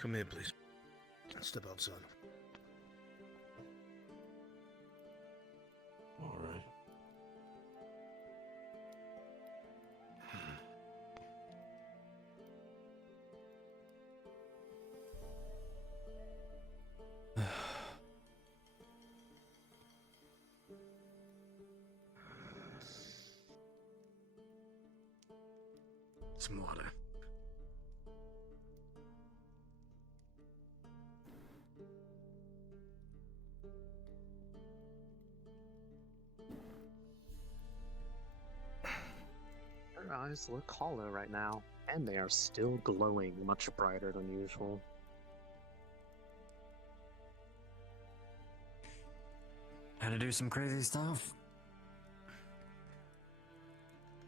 come here, please. Step outside. Alright. Some water. her eyes look hollow right now, and they are still glowing much brighter than usual. Had to do some crazy stuff.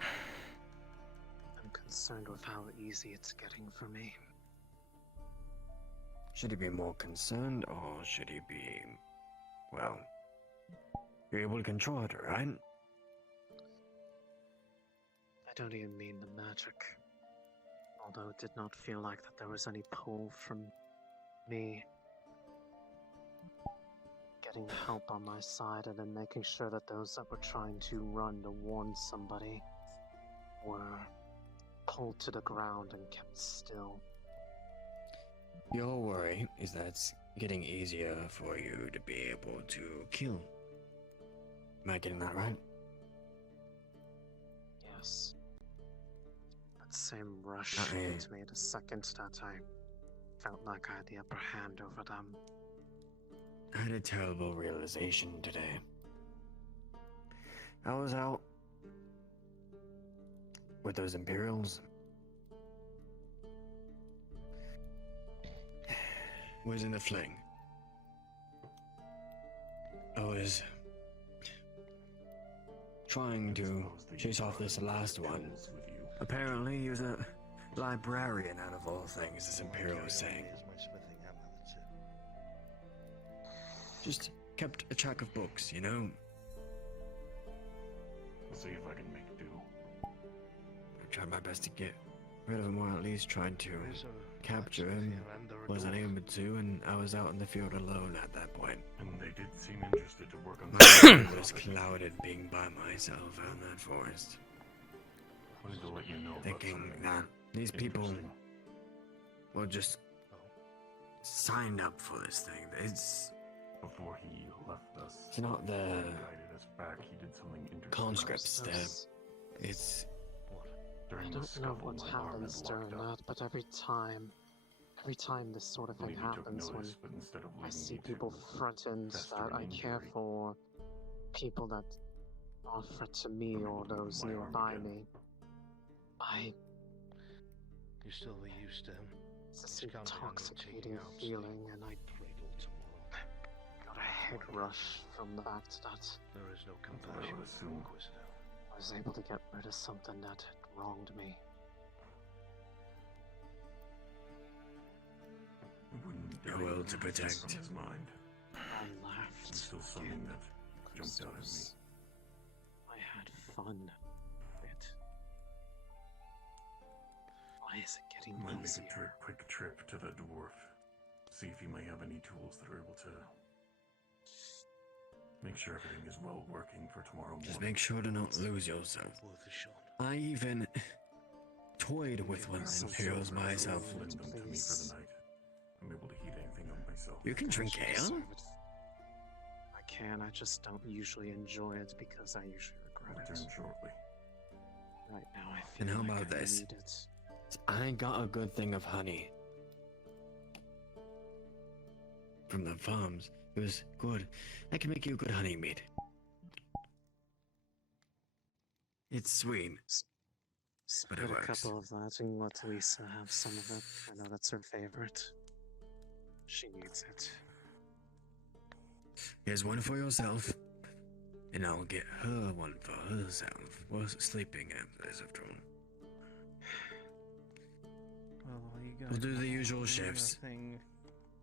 I'm concerned with how easy it's getting for me. Should he be more concerned, or should he be... Well... You're able to control it, right? I don't even mean the magic. Although it did not feel like that there was any pull from me. Getting help on my side and then making sure that those that were trying to run to warn somebody were pulled to the ground and kept still. Your worry is that it's getting easier for you to be able to kill. Am I getting that right? Yes. That same rush Uh-uh. hit me the second that I felt like I had the upper hand over them. I had a terrible realization today. I was out with those Imperials. Was in the fling. I was trying to chase off this last one. Apparently he was a librarian out of all things, this Imperial was saying. Just kept a track of books, you know? I'll see if I can make do. I tried my best to get rid of him, or at least tried to capture him. Wasn't able to, and I was out in the field alone at that point. And they did seem interested to work on My mind was clouded being by myself out in that forest. Wanted to let you know about Thinking something that these people interesting. were just signed up for this thing. It's Before he left us, It's not the guided us back. He did something interesting. conscripts there. It's I During the don't know scuffle, what my arm happens is during locked up. that, but every time this sort of thing Believe he took happens, when notice, but instead of I leaving see me people to threatened fester that an I care injury, for, people that are a threat to me or those my arm nearby again. me, You still be used to him. it's this He's counting on you intoxicating taking out feeling, and I Cradle tomorrow. got a head rush from the fact that There is no I compassion would for assume. Inquisitor. I was able to get rid of something that had wronged me. We wouldn't Your delete will to anything protect. from his mind. I laughed. There's still something that jumped out at me. I had fun with it. Why is it getting Might make easier? a quick trip to the dwarf. See if he may have any tools that are able to make sure everything is well working for tomorrow morning. just make sure to not lose yourself. Worth a shot. I even toyed with one of the Imperials myself. Lend them to me for the night. I'm able to heat anything up myself. You can drink ale? I can, I just don't usually enjoy it because I usually regret Return it. shortly. Right now I feel And how like about I this? need it. I got a good thing of honey from the farms. It was good. I can make you a good honey mead. It's sweet, but it Split a works. couple of that and let Lisa have some of it. I know that's her favorite. She needs it. Here's one for yourself, and I'll get her one for herself. We're sleeping after this, after all. Well, you guys We'll do the are usual doing shifts. nothing.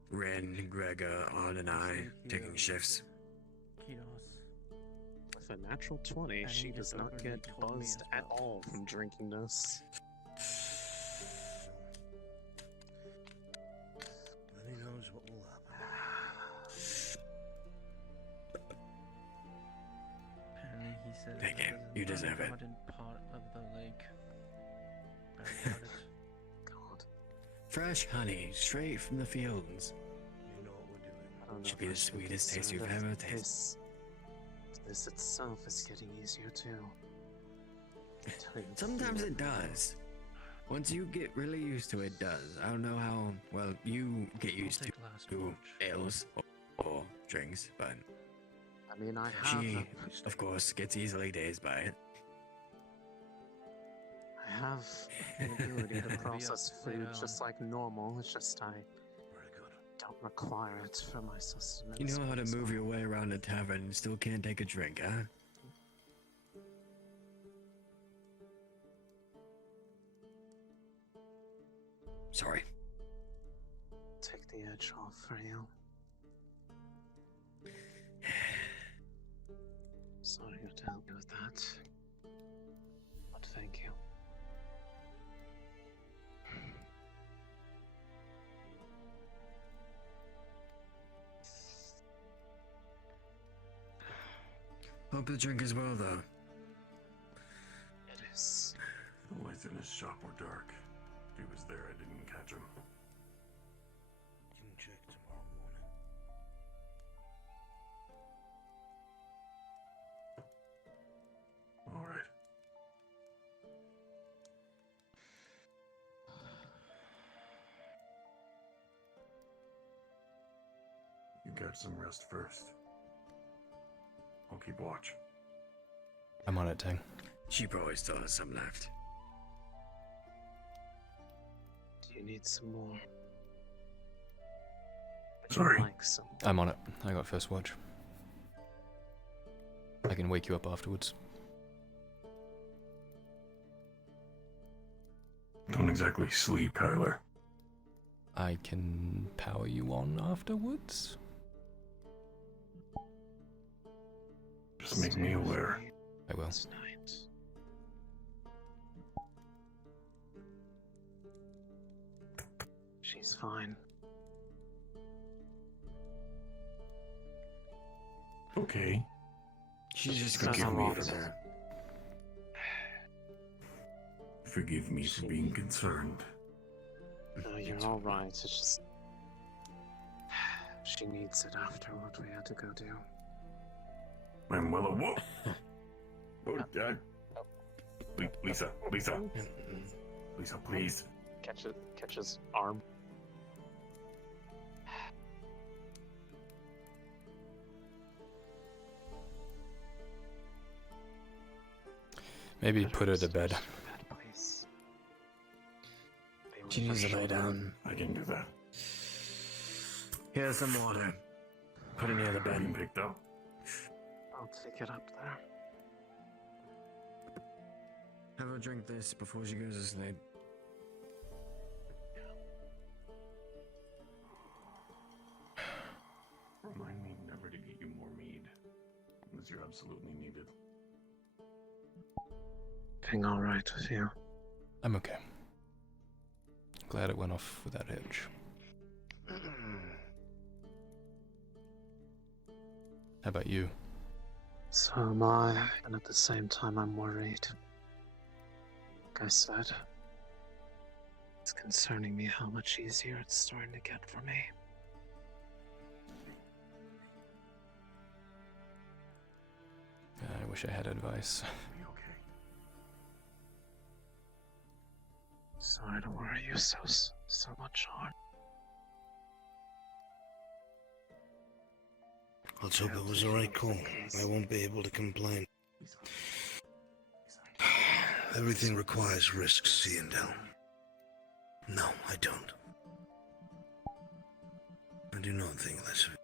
Ren, Gregor, On, and I taking shifts. Kidos. With a natural 20, And she he does just not openly get told me buzzed as at well. all from drinking this. Then he knows what will happen. Apparently he said Thank that you. there's You an deserve it. unguarded part of the lake. Unguarded. God, Fresh honey, straight from the fields. You know what we're doing. I don't know Should be if I the should be sweetest taste you've concerned ever if tasted. This itself is getting easier too. Tell you the Sometimes truth. it does. Once you get really used to it, it does. I don't know how well you get used to take last watch. ales or drinks, but I mean, I have, she, of course, gets easily dazed by it. I have the ability to Be up process food later just like normal. It's just I Very good. don't require it for my sustenance. You know how to but it's move fine. your way around a tavern and still can't take a drink, huh? Sorry. Take the edge off for you. Sorry I had to help you with that. But thank you. Hope the drink is well, though. It is. Otherwise, in his shop were dark. If he was there, I didn't catch him. Can check tomorrow morning. All right. You get some rest first. I'll keep watch. I'm on it, Tang. She probably still has some left. Do you need some more? Would you Sorry. like some? I'm on it. I got first watch. I can wake you up afterwards. Don't exactly sleep, Kyler. I can power you on afterwards. Just make me aware. I will. Tonight. She's fine. Okay. She's just Not gonna a me lot. to that. Forgive me for being concerned. No, you're all right. It's just she needs it after what we had to go do. I'm well aware. Oh, Dad. Lisa, Lisa, please. Catch his arm. Maybe put her to bed. Please. She needs to lay down. I can do that. Here's some water. Put it near the bed. Being picked up. I'll take it up there. Have her drink this before she goes to sleep. Remind me never to get you more mead, unless you absolutely need it. Being all right with you. I'm okay. Glad it went off without hitch. How about you? So am I, and at the same time I'm worried. Like I said, it's concerning me how much easier it's starting to get for me. I wish I had advice. Be okay. Sorry to worry you so much, hon. Let's hope it was the right call. I won't be able to complain. Everything requires risks, Ciandel. No, I don't. I do not think less of it.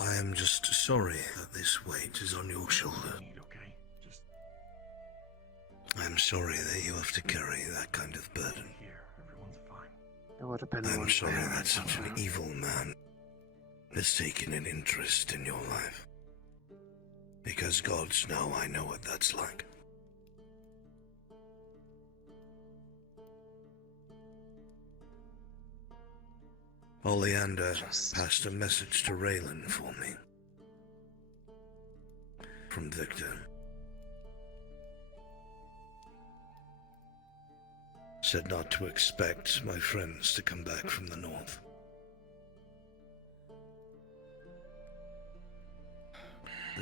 I am just sorry that this weight is on your shoulder. Okay? Just I am sorry that you have to carry that kind of burden. here. Everyone's fine. It would have been I am one sorry thing. that such an evil man has taken an interest in your life. Because gods know I know what that's like. Oleander passed a message to Raylan for me. From Victor. Said not to expect my friends to come back from the north.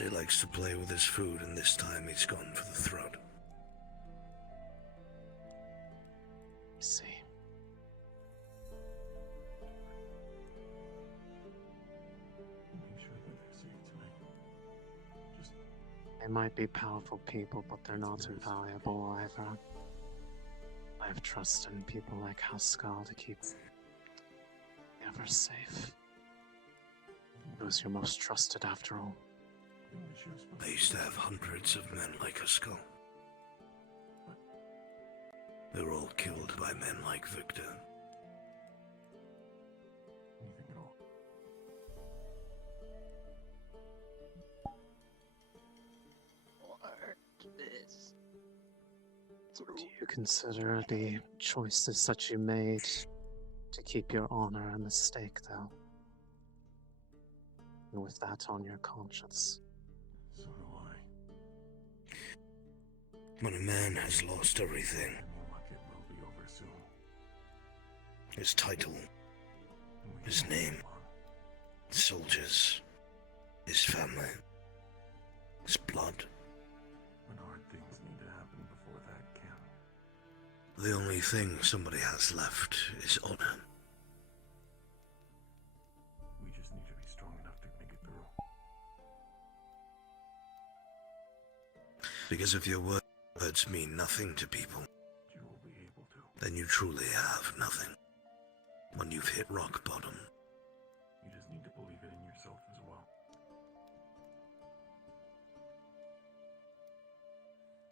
He likes to play with his food, and this time he's gone for the throat. See. Make sure that they're safe tonight. Just They might be powerful people, but they're not invaluable either. I have trust in people like Haskell to keep ever safe. Who's your most trusted after all? I used to have hundreds of men like Haskell. They were all killed by men like Victor. anything at all. Do you consider the choices that you made to keep your honor a mistake, though? And with that on your conscience? So do I. When a man has lost everything, It will be over soon. his title, his name, his soldiers, his family, his blood. But hard things need to happen before that can. The only thing somebody has left is honor. We just need to be strong enough to make it through. Because if your words mean nothing to people, You will be able to. then you truly have nothing. When you've hit rock bottom. You just need to believe it in yourself as well.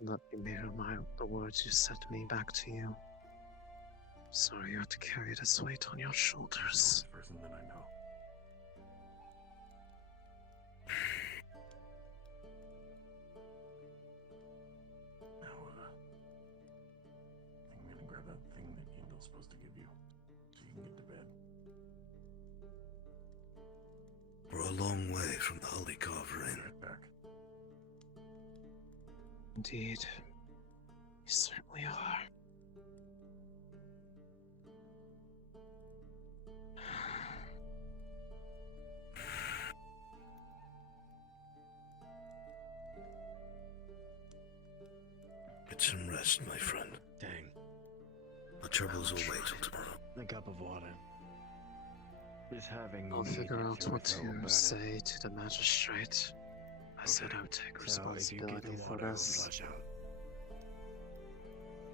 Let me mirror the words you said to me back to you. Sorry you had to carry this weight on your shoulders. Person that I know. Now, I'm gonna grab that thing that Yindel's supposed to give you, so you can get to bed. We're a long way from the Holy Carver Inn. Back. Indeed. You certainly are. Get some rest, my friend. Dang. The troubles will wait till tomorrow. A cup of water. Just having I'll meat figure out through what its own to burner. say to the magistrate. I said I would take So if you get responsibility the for water, I'll this. flush out.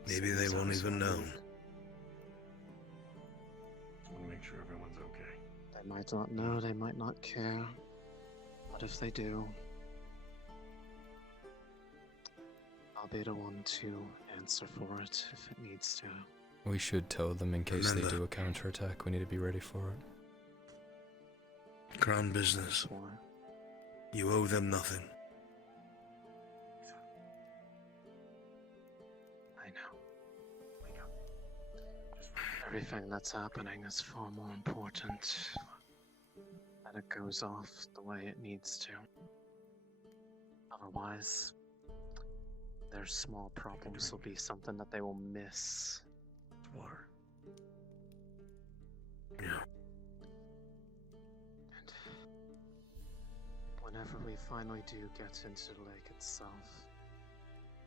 Maybe they won't even know. Just want to make sure everyone's okay. They might not know, they might not care. But if they do, I'll be the one to answer for it if it needs to. We should tell them in case they Remember. do a counterattack. We need to be ready for it. Crown business. You owe them nothing. I know. Everything that's happening is far more important that it goes off the way it needs to. Otherwise, their small problems will be something that they will miss. Water. Yeah. And whenever we finally do get into the lake itself,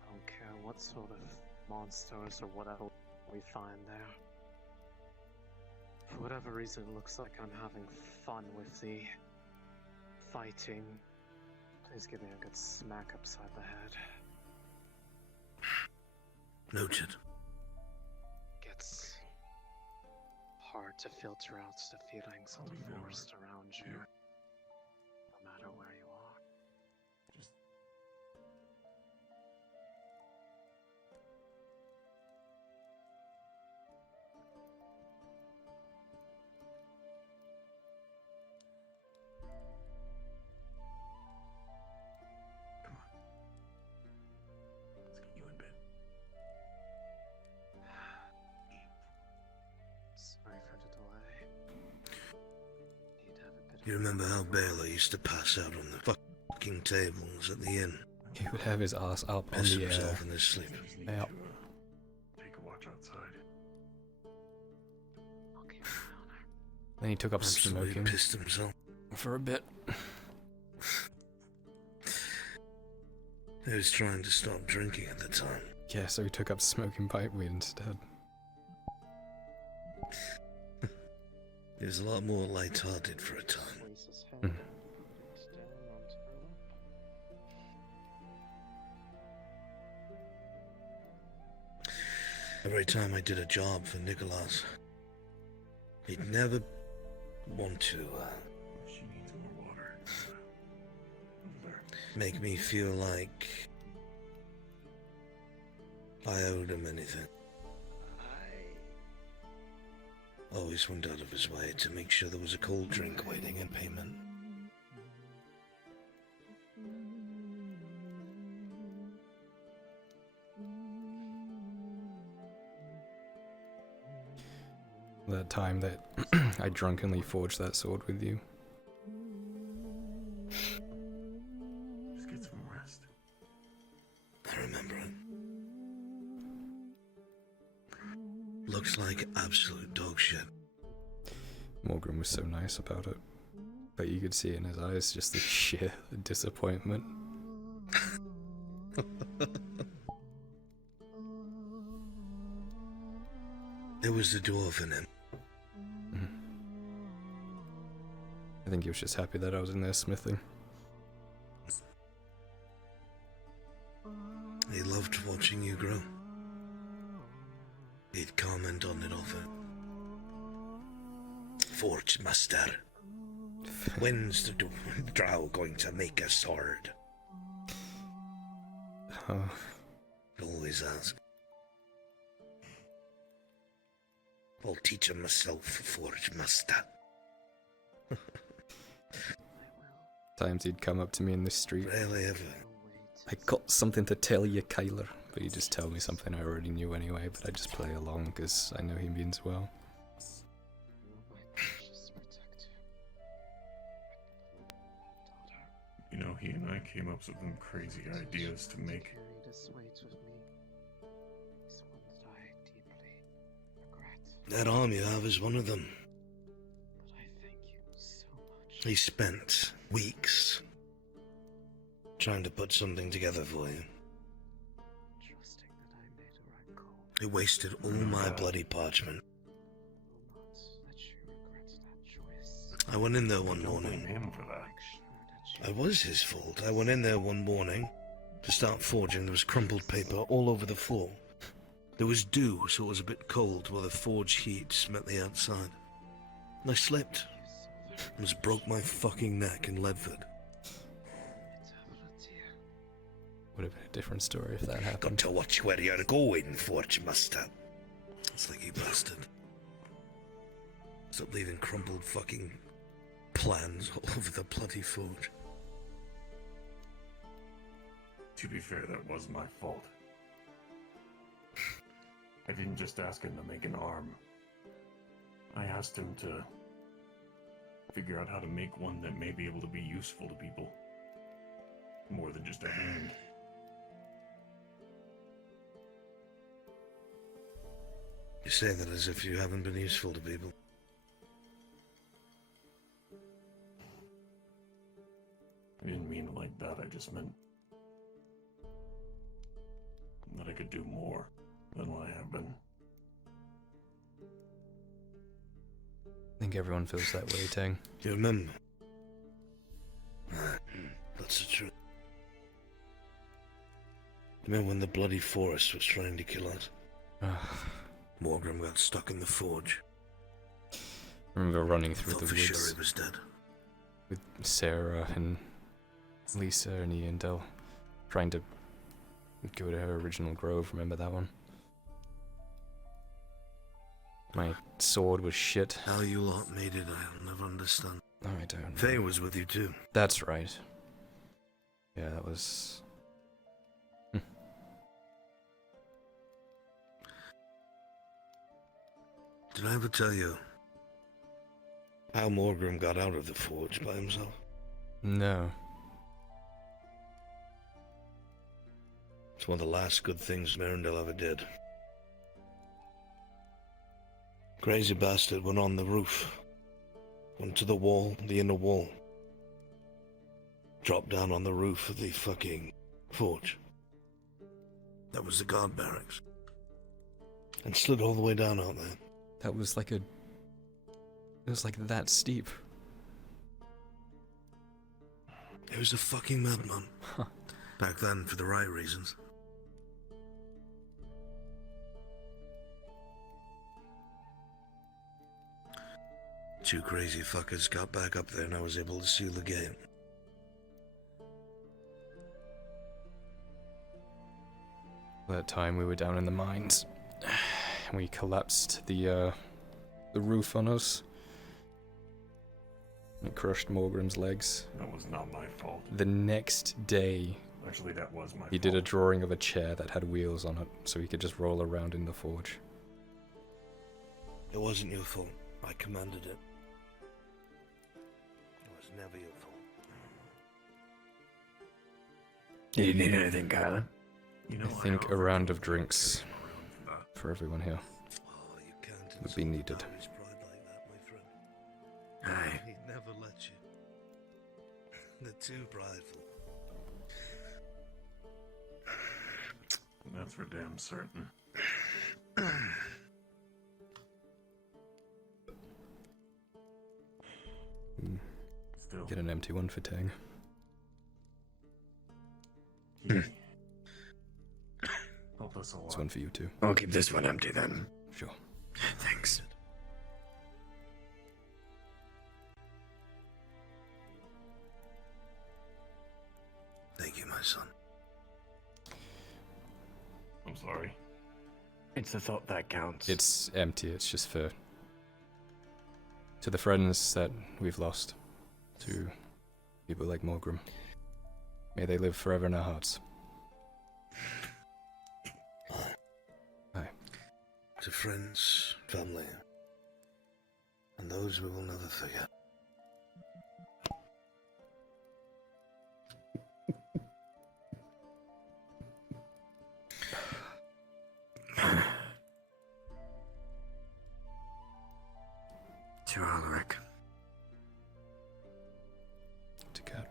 I don't care what sort of monsters or whatever we find there. For whatever reason, it looks like I'm having fun with the fighting. Please give me a good smack upside the head. Noted. Gets hard to filter out the feelings of the forest around you, no matter where you are. Just come on. Let's get you in bed. Sorry for the delay. Need to have a bit You remember how Baylor used to pass out on the fucking tables at the inn? He would have his ass up on Piss the air. himself in his sleep. Just need Yeah. to take a watch outside. I'll keep an eye on her. Then he took up Absolutely smoking pissed himself. for a bit. He was trying to stop drinking at the time. Yeah, so he took up smoking pipe weed instead. He was a lot more light-hearted for a time. Squeeze his head. Mm. Looks down onto her lap. Every time I did a job for Nicholas, he'd never want to She needs more water. Over there. make me feel like I owed him anything. Always went out of his way to make sure there was a cold drink waiting in payment. That time that I drunkenly forged that sword with you. Just get some rest. I remember it. like absolute dog shit. Morgan was so nice about it, but you could see in his eyes just the sheer disappointment. There was the dwarf in him. I think he was just happy that I was in there smithing. He loved watching you grow. He'd comment on it often. Forge master. When's the Drow going to make a sword? Oh. Always ask. I'll teach him myself, Forge master. Times he'd come up to me in the street. Rarely ever. I got something to tell you, Kyler. But he'd just tell me something I already knew anyway, but I just play along because I know he means well. You know, he and I came up with some crazy ideas to make. That arm you have is one of them. He spent weeks trying to put something together for you. He wasted all my bloody parchment. I went in there one morning. Him for that. It was his fault. I went in there one morning to start forging. There was crumpled paper all over the floor. There was dew, so it was a bit cold while the forge heat met the outside. And I slipped. Almost broke my fucking neck in Ledford. Would have been a different story if that happened. Got to watch where you're going, Forge Master. It's like you bastard. Stop leaving crumpled fucking plans all over the bloody forge. To be fair, that was my fault. I didn't just ask him to make an arm. I asked him to figure out how to make one that may be able to be useful to people. More than just a hand. You say that as if you haven't been useful to people. I didn't mean it like that, I just meant that I could do more than what I have been. I think everyone feels that way, Tang. You remember? That's the truth. Remember when the bloody forest was trying to kill us? Morgan got stuck in the forge. I remember running through Thought the for woods sure he was dead. with Sarah and Lisa and Ian Dell trying to go to her original grove. Remember that one? My sword was shit. How you lot made it, I'll never understand. Oh, I don't know. Faye was with you too. That's right. Yeah, that was... Did I ever tell you how Morgan got out of the forge by himself? No. It's one of the last good things Merindale ever did. Crazy bastard went on the roof, went to the wall, the inner wall, dropped down on the roof of the fucking forge. That was the guard barracks. And slid all the way down out there. That was like a... It was like that steep. He was a fucking madman. Huh. Back then, for the right reasons. Two crazy fuckers got back up there and I was able to seal the gate. That time we were down in the mines. And we collapsed the roof on us. It crushed Morgrim's legs. That was not my fault. The next day, Actually, that was my fault. he did a drawing of a chair that had wheels on it, so he could just roll around in the forge. It wasn't your fault. I commanded it. It was never your fault. Do you need anything, Kyler? You know, I think a round of drinks for everyone here. Oh, you can. would be needed. His pride like that, my friend. Aye. He'd never let you. They're too prideful. That's for damn certain. Still. Get an empty one for Tang. Help us a lot. It's one for you too. I'll keep this one empty then. Sure. Thanks. Thank you, my son. I'm sorry. It's the thought that counts. It's empty, it's just for... to the friends that we've lost. To people like Morgrim. May they live forever in our hearts. Aye. To friends, family, and those we will never forget. To Alaric. To Cat.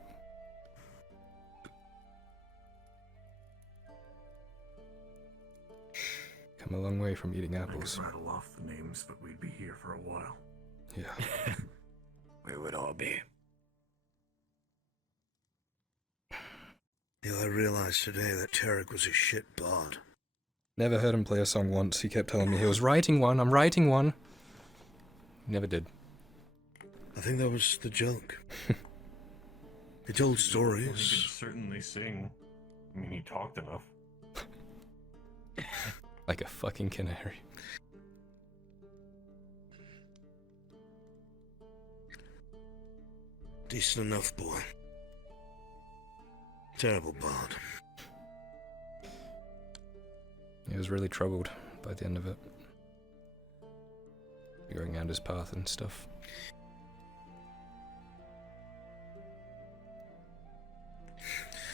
Come a long way from eating apples. I could rattle off the names, but we'd be here for a while. Yeah. We would all be. I realized today that Tarek was a shit bard. Never heard him play a song once. He kept telling me he was writing one, I'm writing one. Never did. I think that was the joke. He told Well, he stories. could certainly sing. I mean, he talked enough. Like a fucking canary. Decent enough, boy. Terrible bard. He was really troubled by the end of it. Figuring out his path and stuff.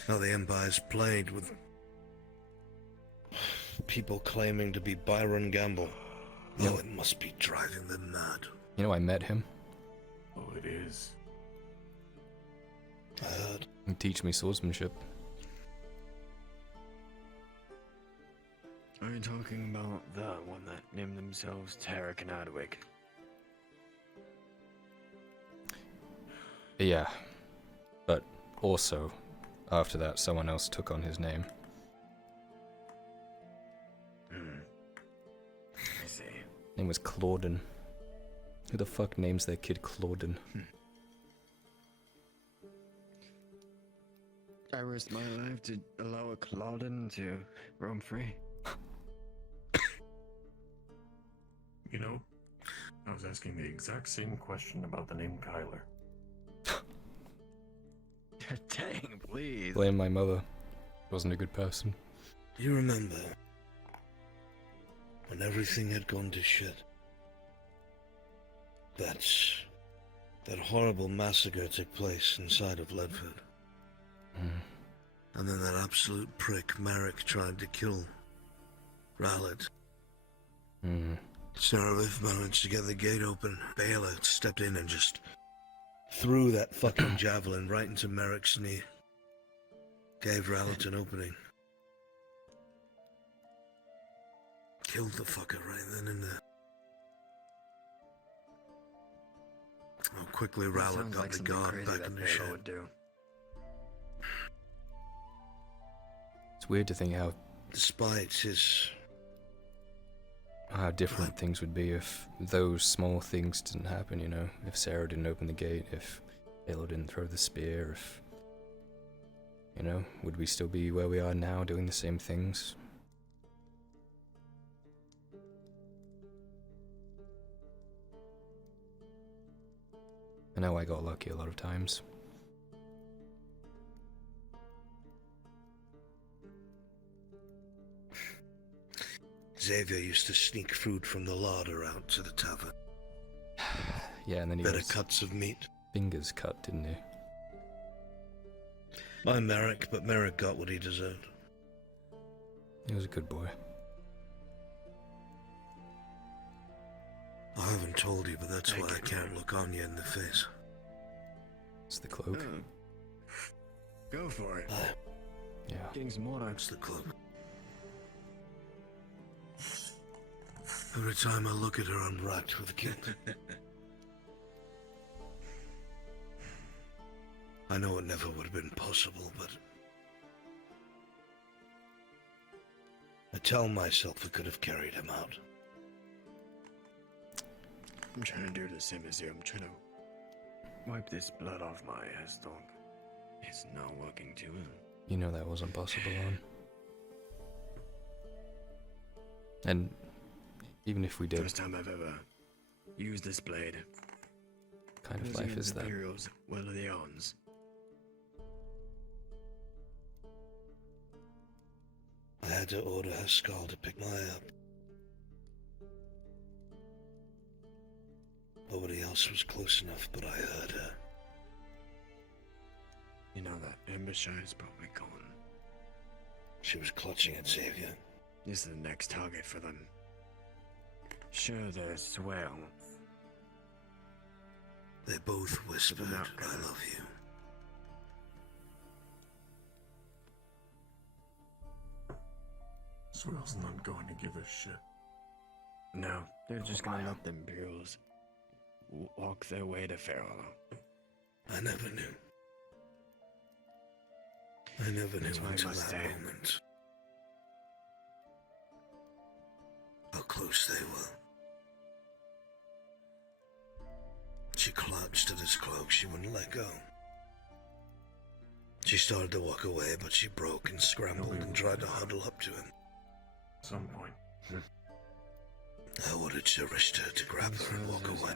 Now the Empire's plagued with people claiming to be Byron Gamble. Yep. Oh, it must be driving them mad. You know, I met him. Oh, it is. I heard. He teach me swordsmanship. Are you talking about the one that named themselves Tarek and Adwig? Yeah. But also, after that, someone else took on his name. I see. Name was Clauden. Who the fuck names their kid Clauden? I risked my life to allow a Clauden to roam free. You know, I was asking the exact same question about the name Kyler. Dang, please. Blame my mother. Wasn't a good person. You remember when everything had gone to shit? That horrible massacre took place inside of Ledford. And then that absolute prick Merrick tried to kill Rowlett. Snarvith managed to get the gate open. Baylor stepped in and just threw that fucking javelin right into Merrick's knee. Gave Rowlett an opening. Killed the fucker right then and there. How quickly Rowlett got the guard back in the shed. Would do. It's weird to think how Despite his... how different things would be if those small things didn't happen, you know? If Sarah didn't open the gate, if Baylor didn't throw the spear, if... You know, would we still be where we are now doing the same things? I know I got lucky a lot of times. Xavier used to sneak food from the larder out to the tavern. Yeah, and then he Better got cuts of meat. fingers cut, didn't he? By Merrick, but Merrick got what he deserved. He was a good boy. I haven't told you, but that's why I can't look on you in the face. It's the cloak. Go for it. Yeah. Getting some water. It's the cloak. Every time I look at her, I'm racked with guilt. I know it never would have been possible, but I tell myself we could have carried him out. I'm trying to do the same as you. I'm trying to wipe this blood off my ass, dog. It's not working too well. You know that wasn't possible, on. And even if we did, First time I've ever used this blade. kind of life is that? Imperials, well, the ons. I had to order her skull to pick mine up. Nobody else was close enough, but I heard her. You know that Embusher is probably gone. She was clutching at Xavier. This is the next target for them. Sure, they're swell. They both whispered, I love you. Swell's not going to give a shit. No, they're just gonna let the Imperials walk their way to Farrell. I never knew. I never knew until that moment how close they were. She clutched at his cloak. She wouldn't let go. She started to walk away, but she broke and scrambled and tried to huddle up to him. At some point. I ordered Sarista to grab her and walk away.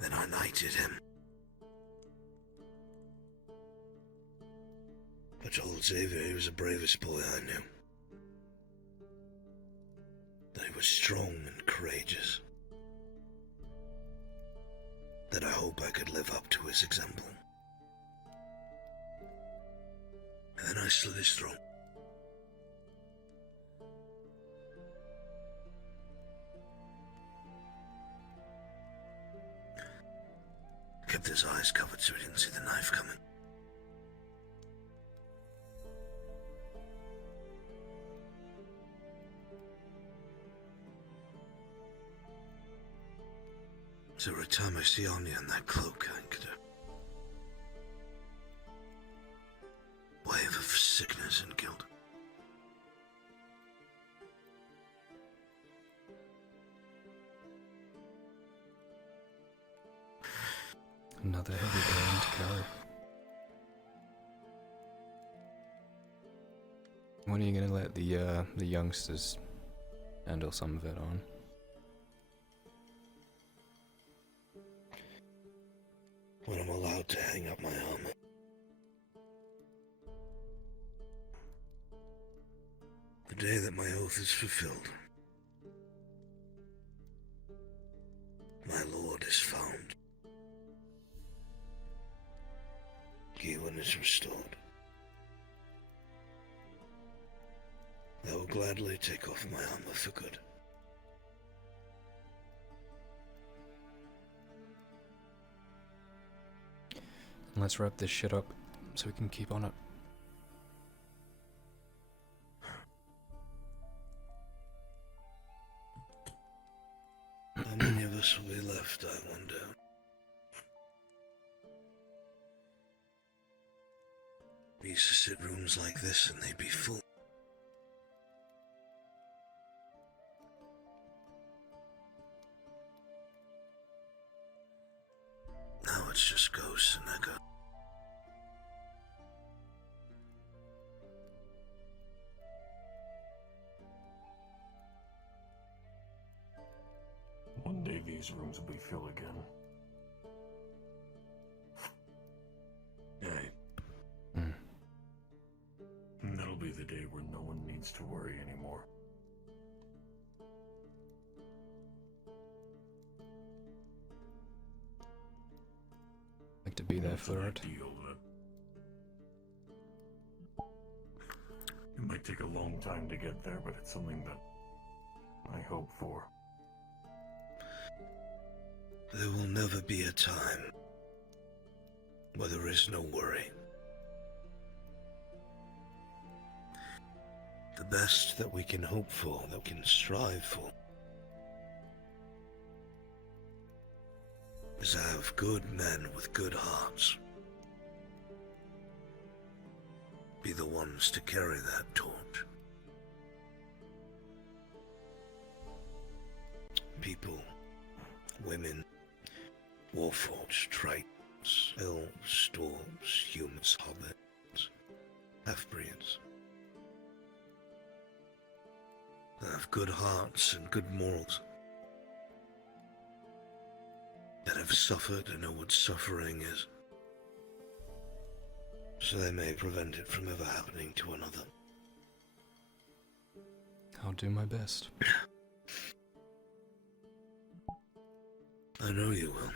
Then I knighted him. I told Xavier he was the bravest boy I knew. That he was strong and courageous. That I hope I could live up to his example. And then I slit his throat. Kept his eyes covered so he didn't see the knife coming. So every time I see Anya in that cloak, I get a wave of sickness and guilt. Another heavy burden to carry. When are you gonna let the youngsters handle some of it on? When I'm allowed to hang up my armor. The day that my oath is fulfilled. My lord is found. Gewin is restored. I will gladly take off my armor for good. Let's wrap this shit up so we can keep on it. How many of us will be left, I wonder? We used to sit rooms like this and they'd be full. Now it's just ghosts and echo. One day these rooms will be filled again. Aye. And that'll be the day where no one needs to worry anymore. Like to be there for it. Deal, might take a long time to get there, but it's something that I hope for. There will never be a time where there is no worry. The best that we can hope for, that we can strive for, is to have good men with good hearts be the ones to carry that torch. People, women, warforged traits, elves, dwarves, humans, hobbits, half-breeds. That have good hearts and good morals. That have suffered and know what suffering is. So they may prevent it from ever happening to another. I'll do my best. I know you will.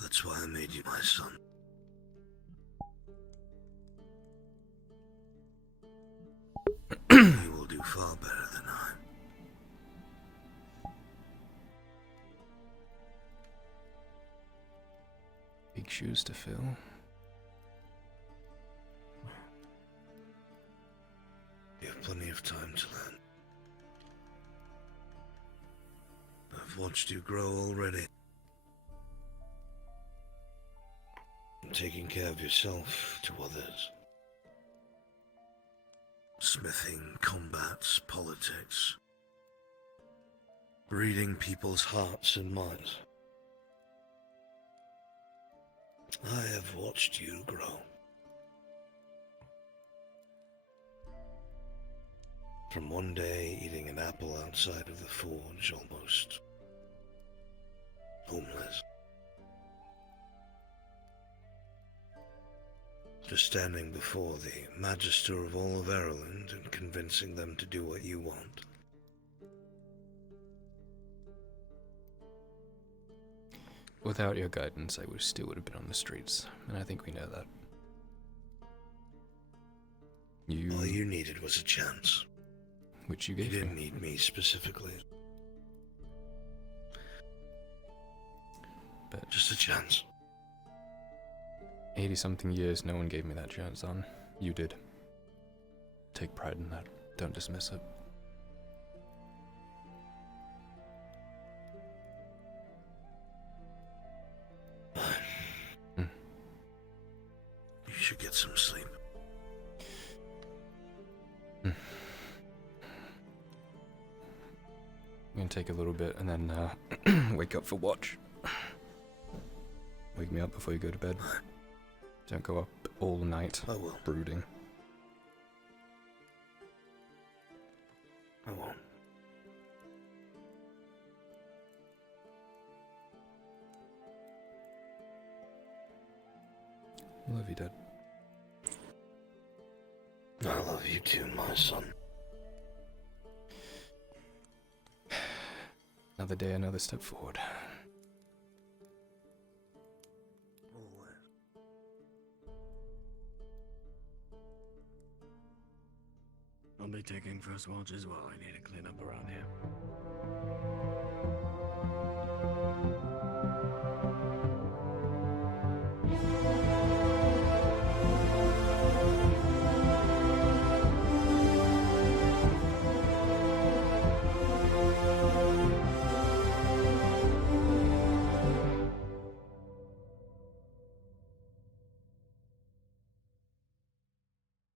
That's why I made you my son. You will do far better than I. Big shoes to fill. You have plenty of time to learn. I've watched you grow already. From taking care of yourself to others. Smithing, combats, politics. Reading people's hearts and minds. I have watched you grow. From one day eating an apple outside of the forge, almost homeless, to standing before the Magister of all of Ireland and convincing them to do what you want. Without your guidance, I still would have been on the streets, and I think we know that. All you needed was a chance. Which you You gave didn't me. need me specifically. But just a chance. 80-something years, no one gave me that chance on. You did. Take pride in that. Don't dismiss it. You should get some sleep. I'm gonna take a little bit and then wake up for watch. Wake me up before you go to bed. Don't go up all night I will. brooding. I won't. Love you, Dad. I love you too, my son. Another day, another step forward. I'll be taking first watch as well. I need to clean up around here.